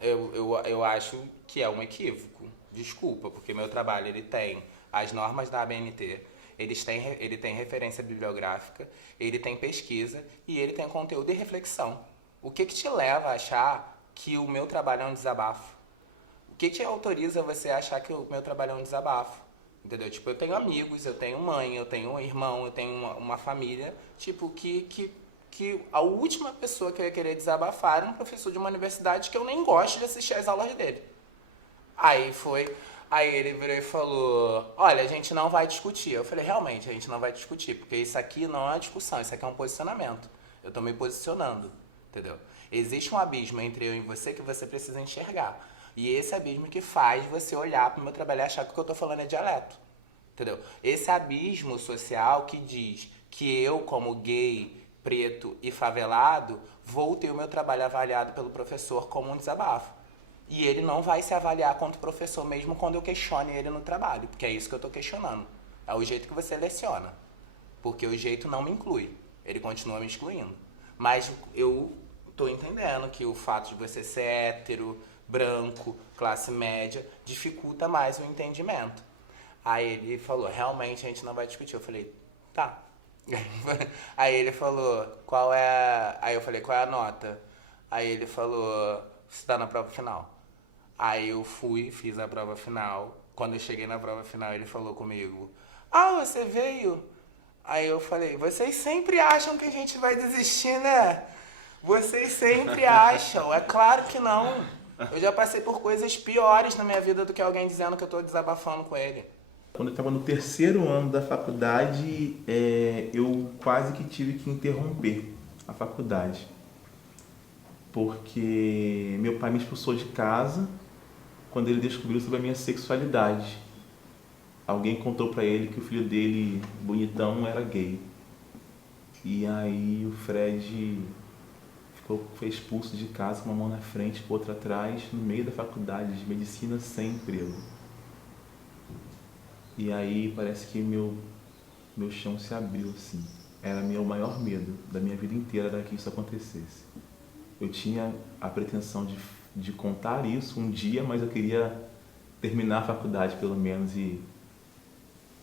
eu acho que é um equívoco. Desculpa, porque meu trabalho, ele tem as normas da ABNT, ele tem referência bibliográfica, ele tem pesquisa e ele tem conteúdo e reflexão. O que te leva a achar que o meu trabalho é um desabafo? O que te autoriza você a achar que o meu trabalho é um desabafo? Entendeu? Tipo, eu tenho amigos, eu tenho mãe, eu tenho um irmão, eu tenho uma família, tipo, que a última pessoa que eu ia querer desabafar era um professor de uma universidade que eu nem gosto de assistir às aulas dele. Aí ele virou e falou, olha, a gente não vai discutir. Eu falei, realmente, a gente não vai discutir, porque isso aqui não é uma discussão, isso aqui é um posicionamento. Eu tô me posicionando, entendeu? Existe um abismo entre eu e você que você precisa enxergar. E esse abismo que faz você olhar para o meu trabalho e achar que o que eu estou falando é dialeto. Entendeu? Esse abismo social que diz que eu, como gay, preto e favelado, vou ter o meu trabalho avaliado pelo professor como um desabafo. E ele não vai se avaliar quanto professor mesmo quando eu questione ele no trabalho, porque é isso que eu estou questionando. É o jeito que você leciona. Porque o jeito não me inclui. Ele continua me excluindo. Mas eu estou entendendo que o fato de você ser hétero, branco, classe média, dificulta mais o entendimento. Aí ele falou, realmente a gente não vai discutir. Eu falei, tá. Aí ele falou, Aí eu falei, qual é a nota? Aí ele falou, você tá na prova final. Aí eu fiz a prova final. Quando eu cheguei na prova final, ele falou comigo, você veio? Aí eu falei, vocês sempre acham que a gente vai desistir, né? Vocês sempre acham, é claro que não. Eu já passei por coisas piores na minha vida do que alguém dizendo que eu tô desabafando com ele. Quando eu estava no 3º ano da faculdade, eu quase que tive que interromper a faculdade. Porque meu pai me expulsou de casa quando ele descobriu sobre a minha sexualidade. Alguém contou pra ele que o filho dele, bonitão, era gay. E aí o Fred foi expulso de casa com uma mão na frente e outra atrás, no meio da faculdade de medicina, sem emprego. E aí parece que meu chão se abriu, assim. Era meu maior medo da minha vida inteira, era que isso acontecesse. Eu tinha a pretensão de contar isso um dia, mas eu queria terminar a faculdade pelo menos, e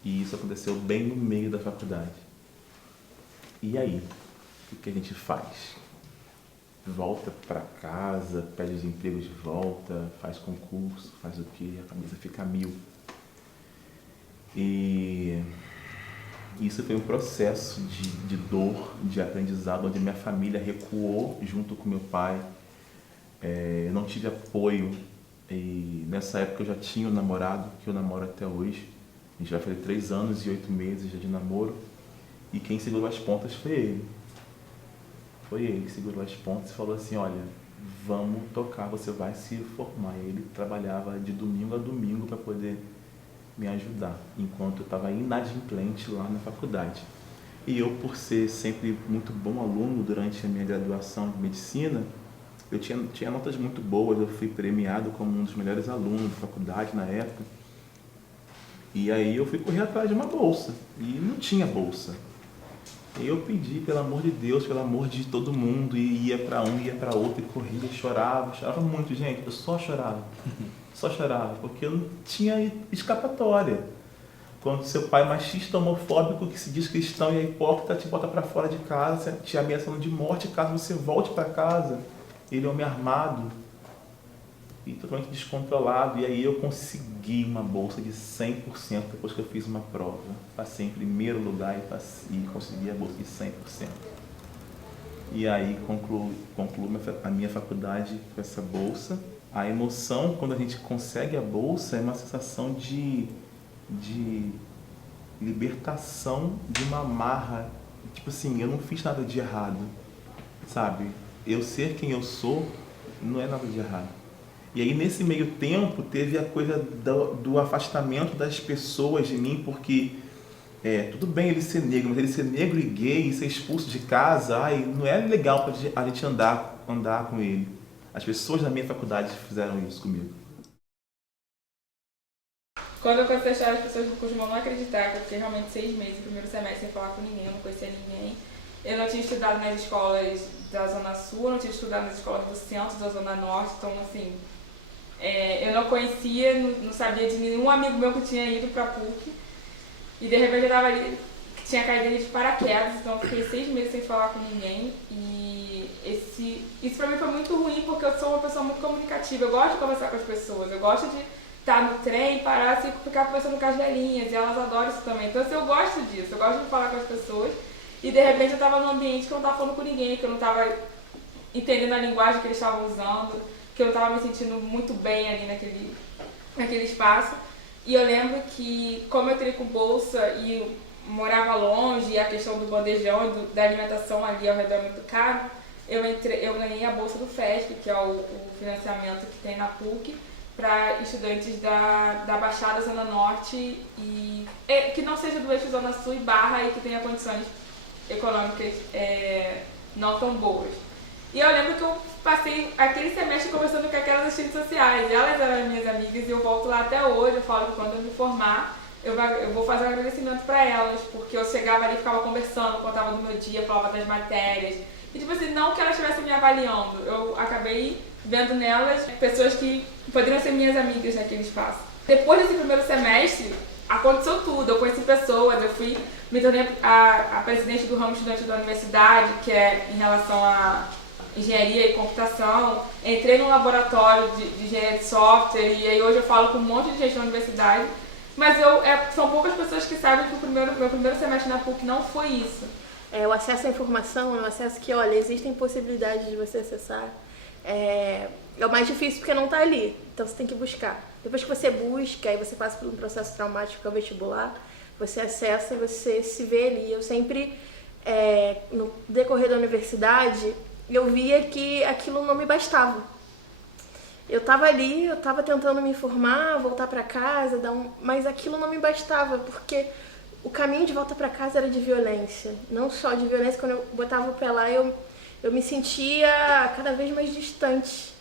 isso aconteceu bem no meio da faculdade. E aí? o que a gente faz? Volta para casa, pede os empregos de volta, faz concurso, faz o quê? A cabeça fica a mil. E isso foi um processo de dor, de aprendizado, onde minha família recuou junto com meu pai. Eu não tive apoio. E nessa época eu já tinha um namorado, que eu namoro até hoje. A gente vai fazer 3 anos e 8 meses já de namoro. E quem segurou as pontas foi ele. Foi ele que segurou as pontas e falou assim, olha, vamos tocar, você vai se formar. E ele trabalhava de domingo a domingo para poder me ajudar, enquanto eu estava inadimplente lá na faculdade. E eu, por ser sempre muito bom aluno durante a minha graduação de medicina, eu tinha notas muito boas, eu fui premiado como um dos melhores alunos da faculdade na época. E aí eu fui correr atrás de uma bolsa, e não tinha bolsa. E eu pedi, pelo amor de Deus, pelo amor de todo mundo, e ia para um, ia para outro, e corria, chorava muito, gente, eu só chorava, porque eu não tinha escapatória. Quando seu pai machista, homofóbico, que se diz cristão e é hipócrita, te bota para fora de casa, te ameaçando de morte caso você volte para casa. Ele é homem armado e totalmente descontrolado. E aí eu consegui uma bolsa de 100% depois que eu fiz uma prova. Passei em primeiro lugar e consegui a bolsa de 100%. E aí concluo a minha faculdade com essa bolsa. A emoção, quando a gente consegue a bolsa, é uma sensação de libertação de uma amarra. Tipo assim, eu não fiz nada de errado, sabe? Eu ser quem eu sou não é nada de errado. E aí, nesse meio tempo, teve a coisa do afastamento das pessoas de mim, porque tudo bem ele ser negro, mas ele ser negro e gay e ser expulso de casa, não é legal pra a gente andar com ele. As pessoas da minha faculdade fizeram isso comigo. Quando eu comecei a achar, as pessoas costumam não acreditar que eu fiquei realmente 6 meses no primeiro semestre sem falar com ninguém, eu não conhecia ninguém. Eu não tinha estudado nas escolas da Zona Sul, eu não tinha estudado nas escolas do centro, da Zona Norte, então assim, eu não conhecia, não sabia de nenhum amigo meu que tinha ido pra PUC. E de repente eu tava ali, que tinha caído ali de paraquedas, então eu fiquei 6 meses sem falar com ninguém. E isso pra mim foi muito ruim, porque eu sou uma pessoa muito comunicativa, eu gosto de conversar com as pessoas, eu gosto de estar no trem, parar assim, ficar conversando com as velhinhas, e elas adoram isso também. Então assim, eu gosto disso, eu gosto de falar com as pessoas. E de repente eu estava num ambiente que eu não estava falando com ninguém, que eu não estava entendendo a linguagem que eles estavam usando, que eu não estava me sentindo muito bem ali naquele espaço. E eu lembro que, como eu entrei com bolsa e morava longe, e a questão do bandejão e da alimentação ali ao redor é muito caro, eu ganhei a bolsa do FESP, que é o financiamento que tem na PUC, para estudantes da Baixada, Zona Norte, e que não seja do eixo Zona Sul e Barra e que tenha condições econômicas não tão boas. E eu lembro que eu passei aquele semestre conversando com aquelas assistentes sociais, elas eram minhas amigas e eu volto lá até hoje. Eu falo que quando eu me formar, eu vou fazer um agradecimento para elas, porque eu chegava ali e ficava conversando, contava do meu dia, falava das matérias. E tipo assim, não que elas estivessem me avaliando, eu acabei vendo nelas pessoas que poderiam ser minhas amigas naquele espaço. Depois desse primeiro semestre, aconteceu tudo, eu conheci pessoas, me tornei a presidente do ramo estudante da universidade, que é em relação a engenharia e computação, entrei num laboratório de engenharia de software, e aí hoje eu falo com um monte de gente na universidade, mas são poucas pessoas que sabem que meu primeiro semestre na PUC não foi isso. O acesso à informação é um acesso que, olha, existem possibilidades de você acessar. É o mais difícil porque não está ali, então você tem que buscar. Depois que você busca, aí você passa por um processo traumático que é o vestibular, você acessa e você se vê ali. Eu sempre, no decorrer da universidade, eu via que aquilo não me bastava. Eu estava ali, eu estava tentando me formar, voltar para casa, mas aquilo não me bastava, porque o caminho de volta para casa era de violência. Não só de violência, quando eu botava o pé lá, eu me sentia cada vez mais distante,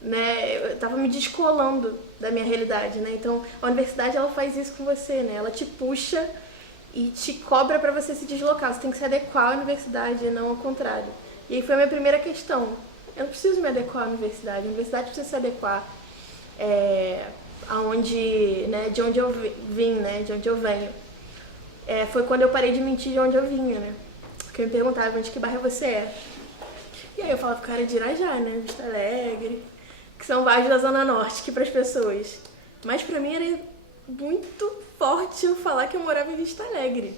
né? Eu estava me descolando da minha realidade, né? Então, a universidade, ela faz isso com você, né? Ela te puxa e te cobra para você se deslocar. Você tem que se adequar à universidade e não ao contrário. E aí foi a minha primeira questão. Eu não preciso me adequar à universidade. A universidade precisa se adequar de onde eu vim, né? De onde eu venho. Foi quando eu parei de mentir de onde eu vinha, né? Porque Porque me perguntavam de que bairro você é. E aí eu falava, cara, de Irajá, né? Vista Alegre, que são bairros da Zona Norte, que para as pessoas. Mas pra mim era muito forte eu falar que eu morava em Vista Alegre.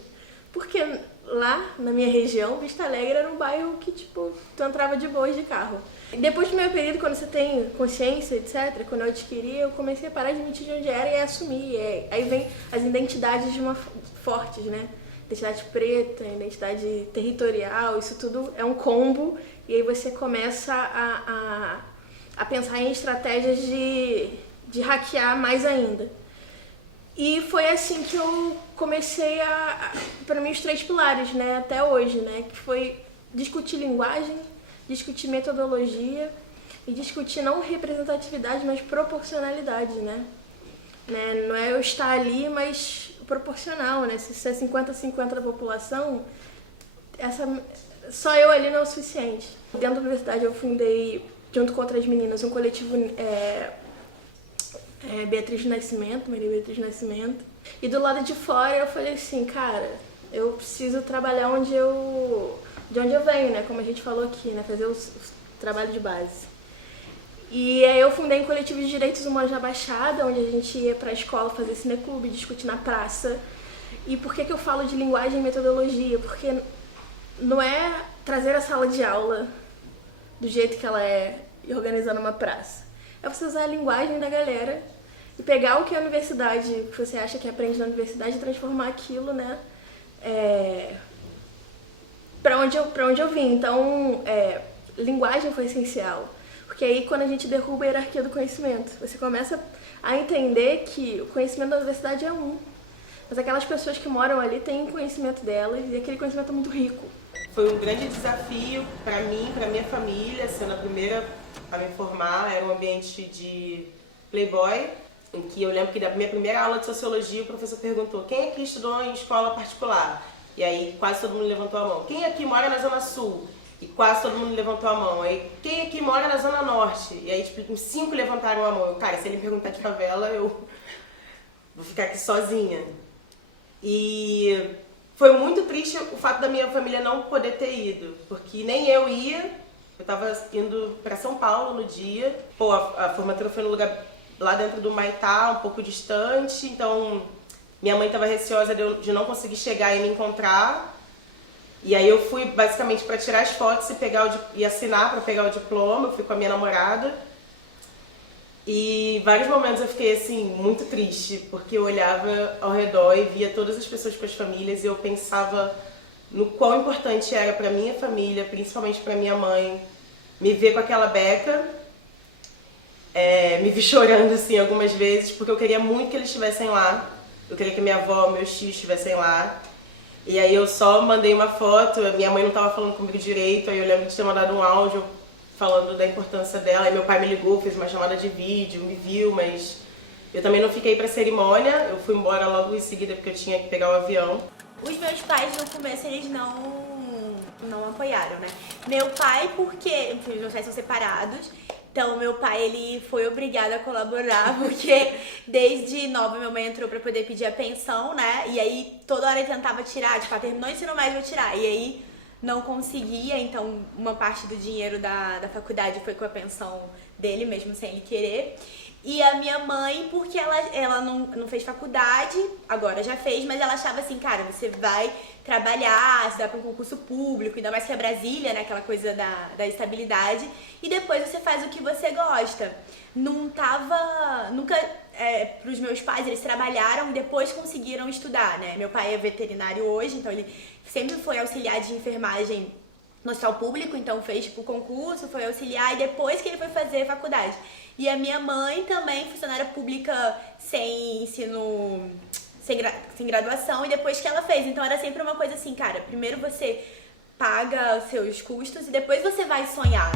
Porque lá, na minha região, Vista Alegre era um bairro que, tipo, tu entrava de boas de carro. E depois do meu período, quando você tem consciência, etc., quando eu adquiri, eu comecei a parar de mentir de onde era e a assumir. Aí vem as identidades fortes, né? Identidade preta, identidade territorial, isso tudo é um combo. E aí você começa a pensar em estratégias de hackear mais ainda. E foi assim que eu comecei para mim, os 3 pilares, né, até hoje, né, que foi discutir linguagem, discutir metodologia e discutir não representatividade, mas proporcionalidade, né? Não é eu estar ali, mas proporcional, né? Se é 50-50 da população, só eu ali não é o suficiente. Dentro da universidade eu fundei, junto com outras meninas, um coletivo Beatriz Nascimento, Maria Beatriz Nascimento. E do lado de fora eu falei assim, cara, eu preciso trabalhar de onde eu venho, né? Como a gente falou aqui, né? Fazer o trabalho de base. E aí eu fundei um coletivo de direitos humanos na Baixada, onde a gente ia pra escola fazer cineclube, discutir na praça. E por que eu falo de linguagem e metodologia? Porque não é trazer a sala de aula do jeito que ela é e organizar numa praça. É você usar a linguagem da galera e pegar o que a universidade, que você acha que aprende na universidade, e transformar aquilo, né, para onde eu vim. Então, linguagem foi essencial. Porque aí, quando a gente derruba a hierarquia do conhecimento, você começa a entender que o conhecimento da universidade é um. Mas aquelas pessoas que moram ali têm conhecimento delas e aquele conhecimento é muito rico. Foi um grande desafio para mim, para minha família, sendo a primeira a me formar. Era um ambiente de playboy, em que eu lembro que na minha primeira aula de sociologia o professor perguntou: quem aqui estudou em escola particular? E aí quase todo mundo levantou a mão. Quem aqui mora na Zona Sul? E quase todo mundo levantou a mão. Aí, quem aqui mora na Zona Norte? E aí, tipo, uns 5 levantaram a mão. Cara, se ele me perguntar de favela, eu vou ficar aqui sozinha. E foi muito triste o fato da minha família não poder ter ido, porque nem eu ia. Eu tava indo para São Paulo no dia. Pô, a formatura foi no lugar lá dentro do Maitá, um pouco distante. Então, minha mãe tava receosa de não conseguir chegar e me encontrar. E aí eu fui basicamente para tirar as fotos e assinar para pegar o diploma. Eu fui com a minha namorada. E em vários momentos eu fiquei assim, muito triste, porque eu olhava ao redor e via todas as pessoas com as famílias e eu pensava no quão importante era para minha família, principalmente para minha mãe, me ver com aquela beca. Me vi chorando assim algumas vezes, porque eu queria muito que eles estivessem lá. Eu queria que minha avó, meus tios estivessem lá. E aí eu só mandei uma foto, minha mãe não estava falando comigo direito, aí eu lembro de ter mandado um áudio falando da importância dela, aí meu pai me ligou, fez uma chamada de vídeo, me viu, mas eu também não fiquei pra cerimônia, eu fui embora logo em seguida porque eu tinha que pegar o avião. Os meus pais no começo eles não apoiaram, né? Meu pai, porque meus pais são separados, então meu pai ele foi obrigado a colaborar, porque desde nova minha mãe entrou pra poder pedir a pensão, né? E aí toda hora ele tentava tirar, tipo, terminou o ensino médio, vou tirar, e aí não conseguia, então uma parte do dinheiro da faculdade foi com a pensão dele, mesmo sem ele querer. E a minha mãe, porque ela não fez faculdade, agora já fez, mas ela achava assim, cara, você vai trabalhar, estudar para um concurso público, ainda mais que é Brasília, né, aquela coisa da estabilidade, e depois você faz o que você gosta. Nunca, pros meus pais, eles trabalharam e depois conseguiram estudar, né? Meu pai é veterinário hoje, então ele sempre foi auxiliar de enfermagem no hospital público, então fez tipo concurso, foi auxiliar e depois que ele foi fazer faculdade. E a minha mãe também, funcionária pública sem ensino, sem graduação, e depois que ela fez. Então era sempre uma coisa assim, cara, primeiro você paga os seus custos e depois você vai sonhar.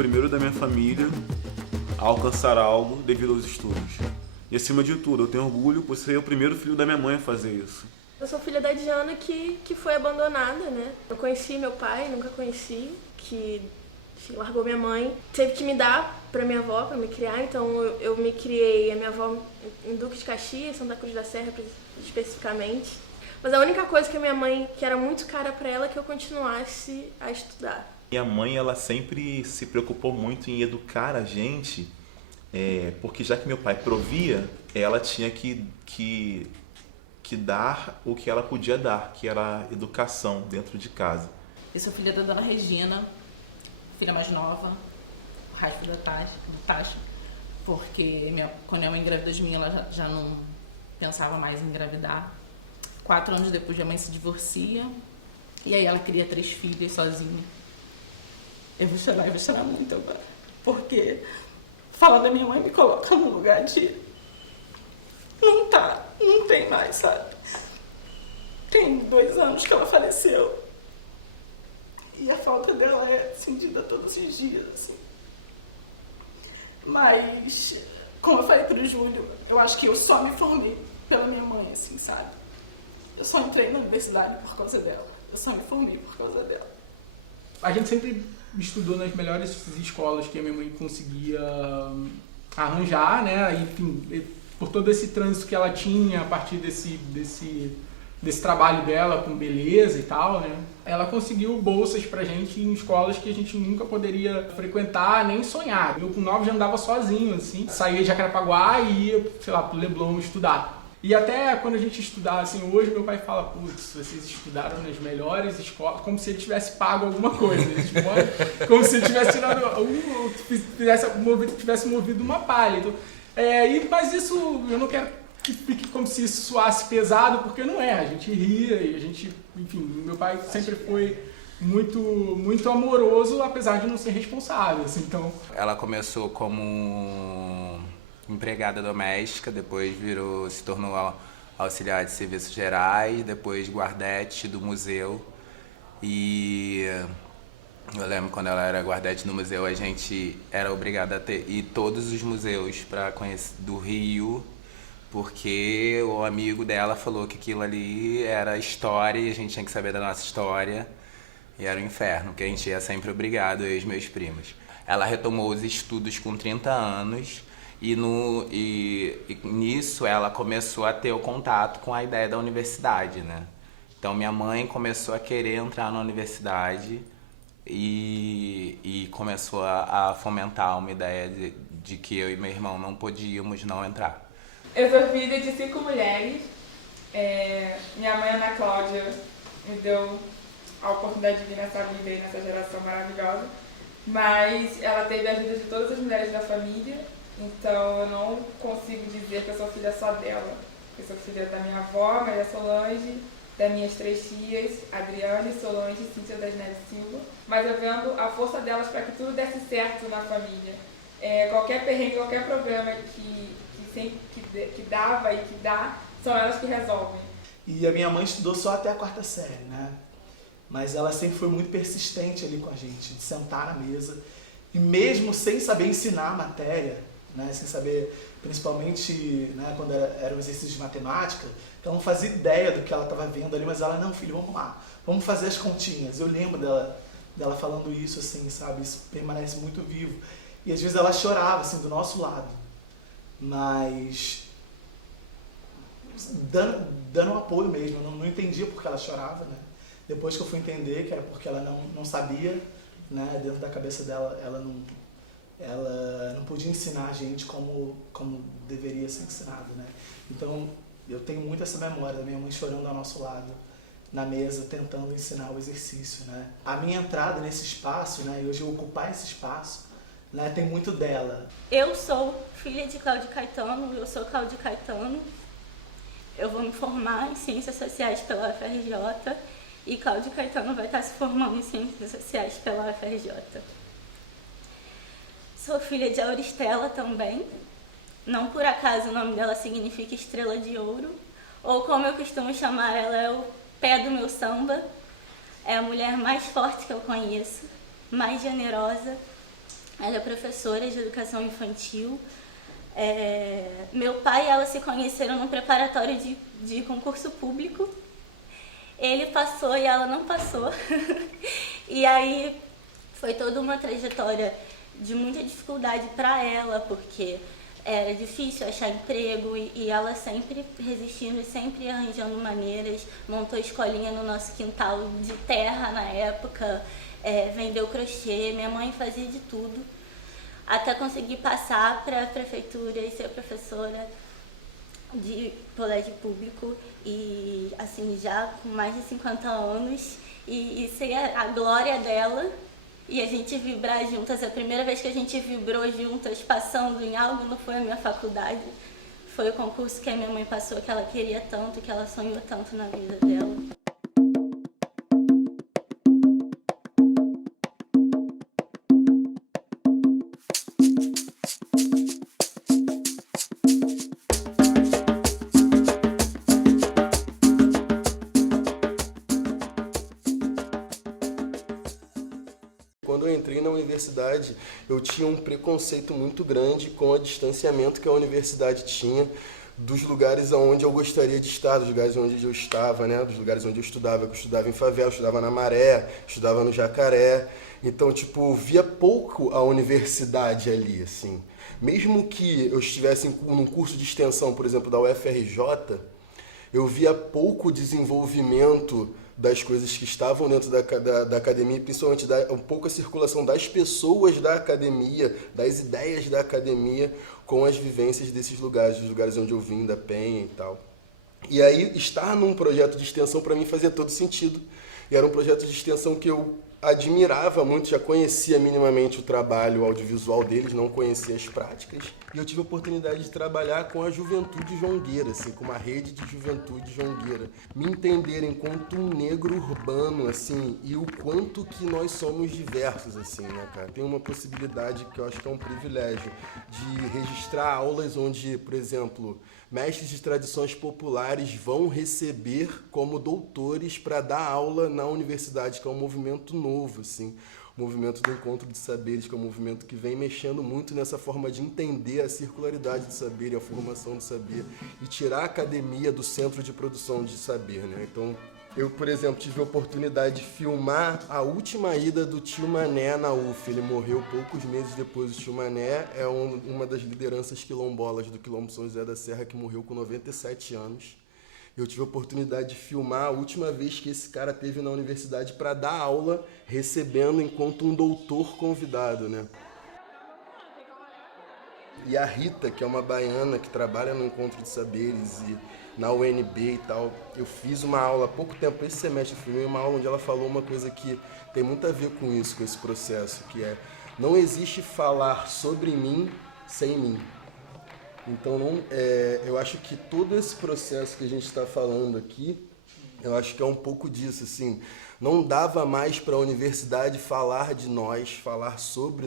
primeiro da minha família a alcançar algo devido aos estudos. E acima de tudo, eu tenho orgulho por ser o primeiro filho da minha mãe a fazer isso. Eu sou filha da Diana que foi abandonada, né? Eu conheci meu pai, nunca conheci, que largou minha mãe. Teve que me dar pra minha avó, pra me criar, então eu me criei, a minha avó em Duque de Caxias, Santa Cruz da Serra especificamente. Mas a única coisa que a minha mãe, que era muito cara pra ela, é que eu continuasse a estudar. Minha mãe, ela sempre se preocupou muito em educar a gente, porque já que meu pai provia, ela tinha que dar o que ela podia dar, que era educação dentro de casa. Eu sou filha da dona Regina, filha mais nova, o resto da Tasha, porque quando minha mãe engravidou de mim, ela já não pensava mais em engravidar. 4 anos depois, minha mãe se divorcia, e aí ela cria 3 filhas sozinha. Eu vou chorar muito agora, porque falar da minha mãe me coloca num lugar de... Não tem mais, sabe? Tem 2 anos que ela faleceu. E a falta dela é sentida todos os dias, assim. Mas, como eu falei pro Júlio, eu acho que eu só me formei pela minha mãe, assim, sabe? Eu só entrei na universidade por causa dela. Eu só me formei por causa dela. A gente sempre estudou nas melhores escolas que a minha mãe conseguia arranjar, né? Enfim, por todo esse trânsito que ela tinha a partir desse trabalho dela com beleza e tal, né? Ela conseguiu bolsas pra gente em escolas que a gente nunca poderia frequentar, nem sonhar. Eu com 9 já andava sozinho, assim. Saía de Jacarepaguá e ia, sei lá, pro Leblon estudar. E até quando a gente estudava, assim, hoje meu pai fala, putz, vocês estudaram nas melhores escolas, como se ele tivesse pago alguma coisa. Como se ele tivesse tirado, tivesse movido uma palha. Então, mas isso, eu não quero que fique como se isso soasse pesado, porque não é. A gente ria e a gente, enfim, meu pai sempre foi muito, muito amoroso, apesar de não ser responsável, assim, então... Ela começou como empregada doméstica, depois se tornou auxiliar de serviços gerais, depois guardete do museu. E eu lembro quando ela era guardete do museu, a gente era obrigada a ir todos os museus para conhecer do Rio, porque o amigo dela falou que aquilo ali era história e a gente tinha que saber da nossa história. E era um inferno, porque a gente ia sempre obrigado, eu e os meus primos. Ela retomou os estudos com 30 anos e nisso ela começou a ter o contato com a ideia da universidade, né? Então minha mãe começou a querer entrar na universidade e começou a fomentar uma ideia de que eu e meu irmão não podíamos não entrar. Eu sou filha de 5 mulheres. Minha mãe, Ana Cláudia, me deu a oportunidade de vir nessa vida e nessa geração maravilhosa. Mas ela teve a ajuda de todas as mulheres da família. Então eu não consigo dizer que eu sou filha só dela. Eu sou filha da minha avó, Maria Solange, das minhas 3 tias, Adriane, Solange e Cíntia das Neves Silva. Mas eu vendo a força delas para que tudo desse certo na família. Qualquer perrengue, qualquer problema que dava e que dá, são elas que resolvem. E a minha mãe estudou só até a 4ª série, né? Mas ela sempre foi muito persistente ali com a gente, de sentar na mesa. E mesmo sem saber ensinar a matéria, né? Sem saber, principalmente, né, quando era o exercício de matemática, ela não fazia ideia do que ela estava vendo ali, mas ela, não, filho, vamos lá, vamos fazer as continhas. Eu lembro dela falando isso, assim, sabe? Isso permanece muito vivo. E às vezes ela chorava, assim, do nosso lado. Mas dando um apoio mesmo. Eu não entendia porque ela chorava, né? Depois que eu fui entender que era porque ela não sabia, né? Dentro da cabeça dela, ela não podia ensinar a gente como deveria ser ensinado, né? Então eu tenho muito essa memória da minha mãe chorando ao nosso lado, na mesa, tentando ensinar o exercício, né? A minha entrada nesse espaço, né? E hoje eu ocupar esse espaço, né? Tem muito dela. Eu sou filha de Cláudio Caetano, eu sou Cláudio Caetano. Eu vou me formar em Ciências Sociais pela UFRJ e Cláudio Caetano vai estar se formando em Ciências Sociais pela UFRJ. Sou filha de Auristela também. Não por acaso o nome dela significa Estrela de Ouro, ou como eu costumo chamar ela, é o pé do meu samba. É a mulher mais forte que eu conheço, mais generosa, Ela é professora de educação infantil. Meu pai e ela se conheceram num preparatório de concurso público. Ele passou e ela não passou. E aí foi toda uma trajetória de muita dificuldade para ela, porque era difícil achar emprego e ela sempre resistindo, sempre arranjando maneiras. Montou escolinha no nosso quintal de terra na época, vendeu crochê, minha mãe fazia de tudo, até conseguir passar para a prefeitura e ser professora de colégio público e assim, já com mais de 50 anos e ser a glória dela. E a gente vibrar juntas. A primeira vez que a gente vibrou juntas, passando em algo, não foi a minha faculdade. Foi o concurso que a minha mãe passou, que ela queria tanto, que ela sonhou tanto na vida dela. Quando eu entrei na universidade, eu tinha um preconceito muito grande com o distanciamento que a universidade tinha dos lugares onde eu gostaria de estar, dos lugares onde eu estava, né? Dos lugares onde eu estudava em favela, eu estudava na Maré, estudava no Jacaré. Então, tipo, via pouco a universidade ali, assim. Mesmo que eu estivesse num curso de extensão, por exemplo, da UFRJ, eu via pouco desenvolvimento das coisas que estavam dentro da academia, principalmente um pouco a circulação das pessoas da academia, das ideias da academia, com as vivências desses lugares, dos lugares onde eu vim, da Penha e tal. E aí, estar num projeto de extensão para mim fazia todo sentido. E era um projeto de extensão que eu admirava muito, já conhecia minimamente o trabalho audiovisual deles, não conhecia as práticas. E eu tive a oportunidade de trabalhar com a juventude jongueira, assim, com uma rede de juventude jongueira. Me entender enquanto um negro urbano, assim, e o quanto que nós somos diversos, assim, né, cara? Tem uma possibilidade que eu acho que é um privilégio de registrar aulas onde, por exemplo, mestres de tradições populares vão receber como doutores para dar aula na universidade, que é um movimento novo, assim. O movimento do encontro de saberes, que é um movimento que vem mexendo muito nessa forma de entender a circularidade do saber e a formação do saber e tirar a academia do centro de produção de saber, né? Então, eu, por exemplo, tive a oportunidade de filmar a última ida do Tio Mané na UF. Ele morreu poucos meses depois. O Tio Mané é uma das lideranças quilombolas do Quilombo São José da Serra, que morreu com 97 anos. Eu tive a oportunidade de filmar a última vez que esse cara esteve na universidade para dar aula, recebendo enquanto um doutor convidado, né? E a Rita, que é uma baiana que trabalha no Encontro de Saberes e na UNB e tal, eu fiz uma aula há pouco tempo, esse semestre eu filmei uma aula onde ela falou uma coisa que tem muito a ver com isso, com esse processo, que é: não existe falar sobre mim sem mim. Então, eu acho que todo esse processo que a gente está falando aqui, eu acho que é um pouco disso, assim. Não dava mais para a universidade falar de nós, falar sobre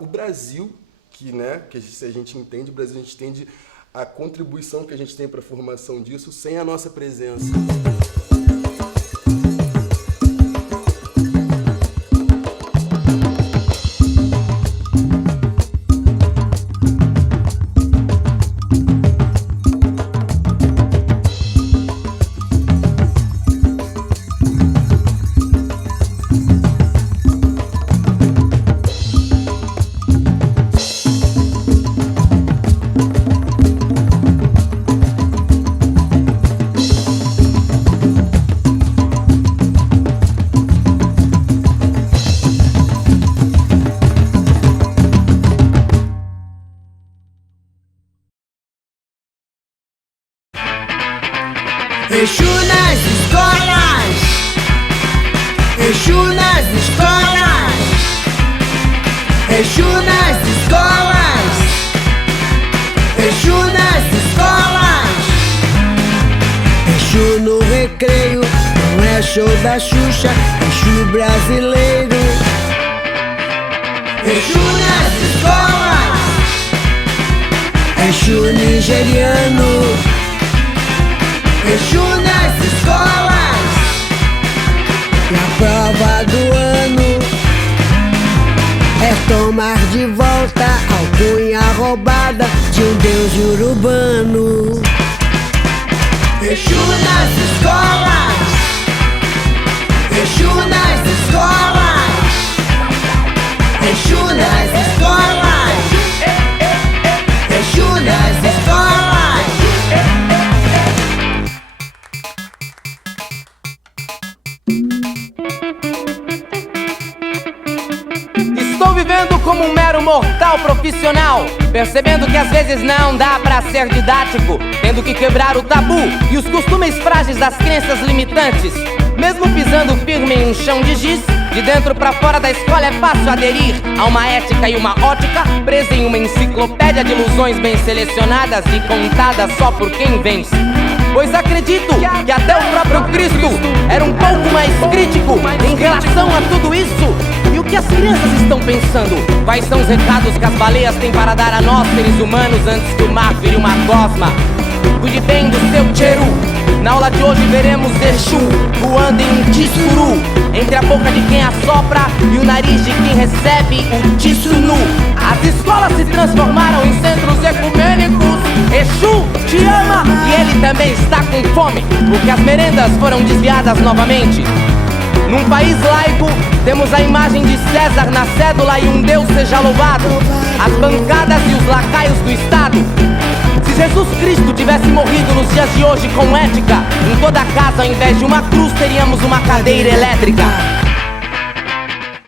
o Brasil, que, né, que se a gente entende o Brasil, a gente entende a contribuição que a gente tem para a formação disso, sem a nossa presença. Exu nas escolas, Exu nas escolas, Exu nas escolas, Exu nas escolas. Exu no recreio, não é show da Xuxa, Exu brasileiro. Exu nas escolas, Exu nigeriano. Exu nas escolas, e a prova do ano é tomar de volta a alcunha roubada de um deus urubano. Exu nas escolas, Exu nas escolas, Exu nas escolas, Exu nas escolas. Estou vivendo como um mero mortal profissional, percebendo que às vezes não dá pra ser didático, tendo que quebrar o tabu e os costumes frágeis das crenças limitantes. Mesmo pisando firme em um chão de giz, de dentro pra fora da escola é fácil aderir a uma ética e uma ótica presa em uma enciclopédia de ilusões bem selecionadas e contadas só por quem vence. Pois acredito que até o próprio Cristo era um pouco mais crítico em relação a tudo isso. E o que as crianças estão pensando? Quais são os recados que as baleias têm para dar a nós, seres humanos, antes que o mar vire uma gosma? Cuide bem do seu tcheru. Na aula de hoje veremos Exu voando em um tissuru, entre a boca de quem assopra e o nariz de quem recebe o tissunu. As escolas se transformaram em centros ecumênicos. Exu te ama e ele também está com fome, porque as merendas foram desviadas novamente. Num país laico, temos a imagem de César na cédula e um Deus seja louvado, as bancadas e os lacaios do Estado. Se Jesus Cristo tivesse morrido nos dias de hoje com ética, em toda casa ao invés de uma cruz teríamos uma cadeira elétrica.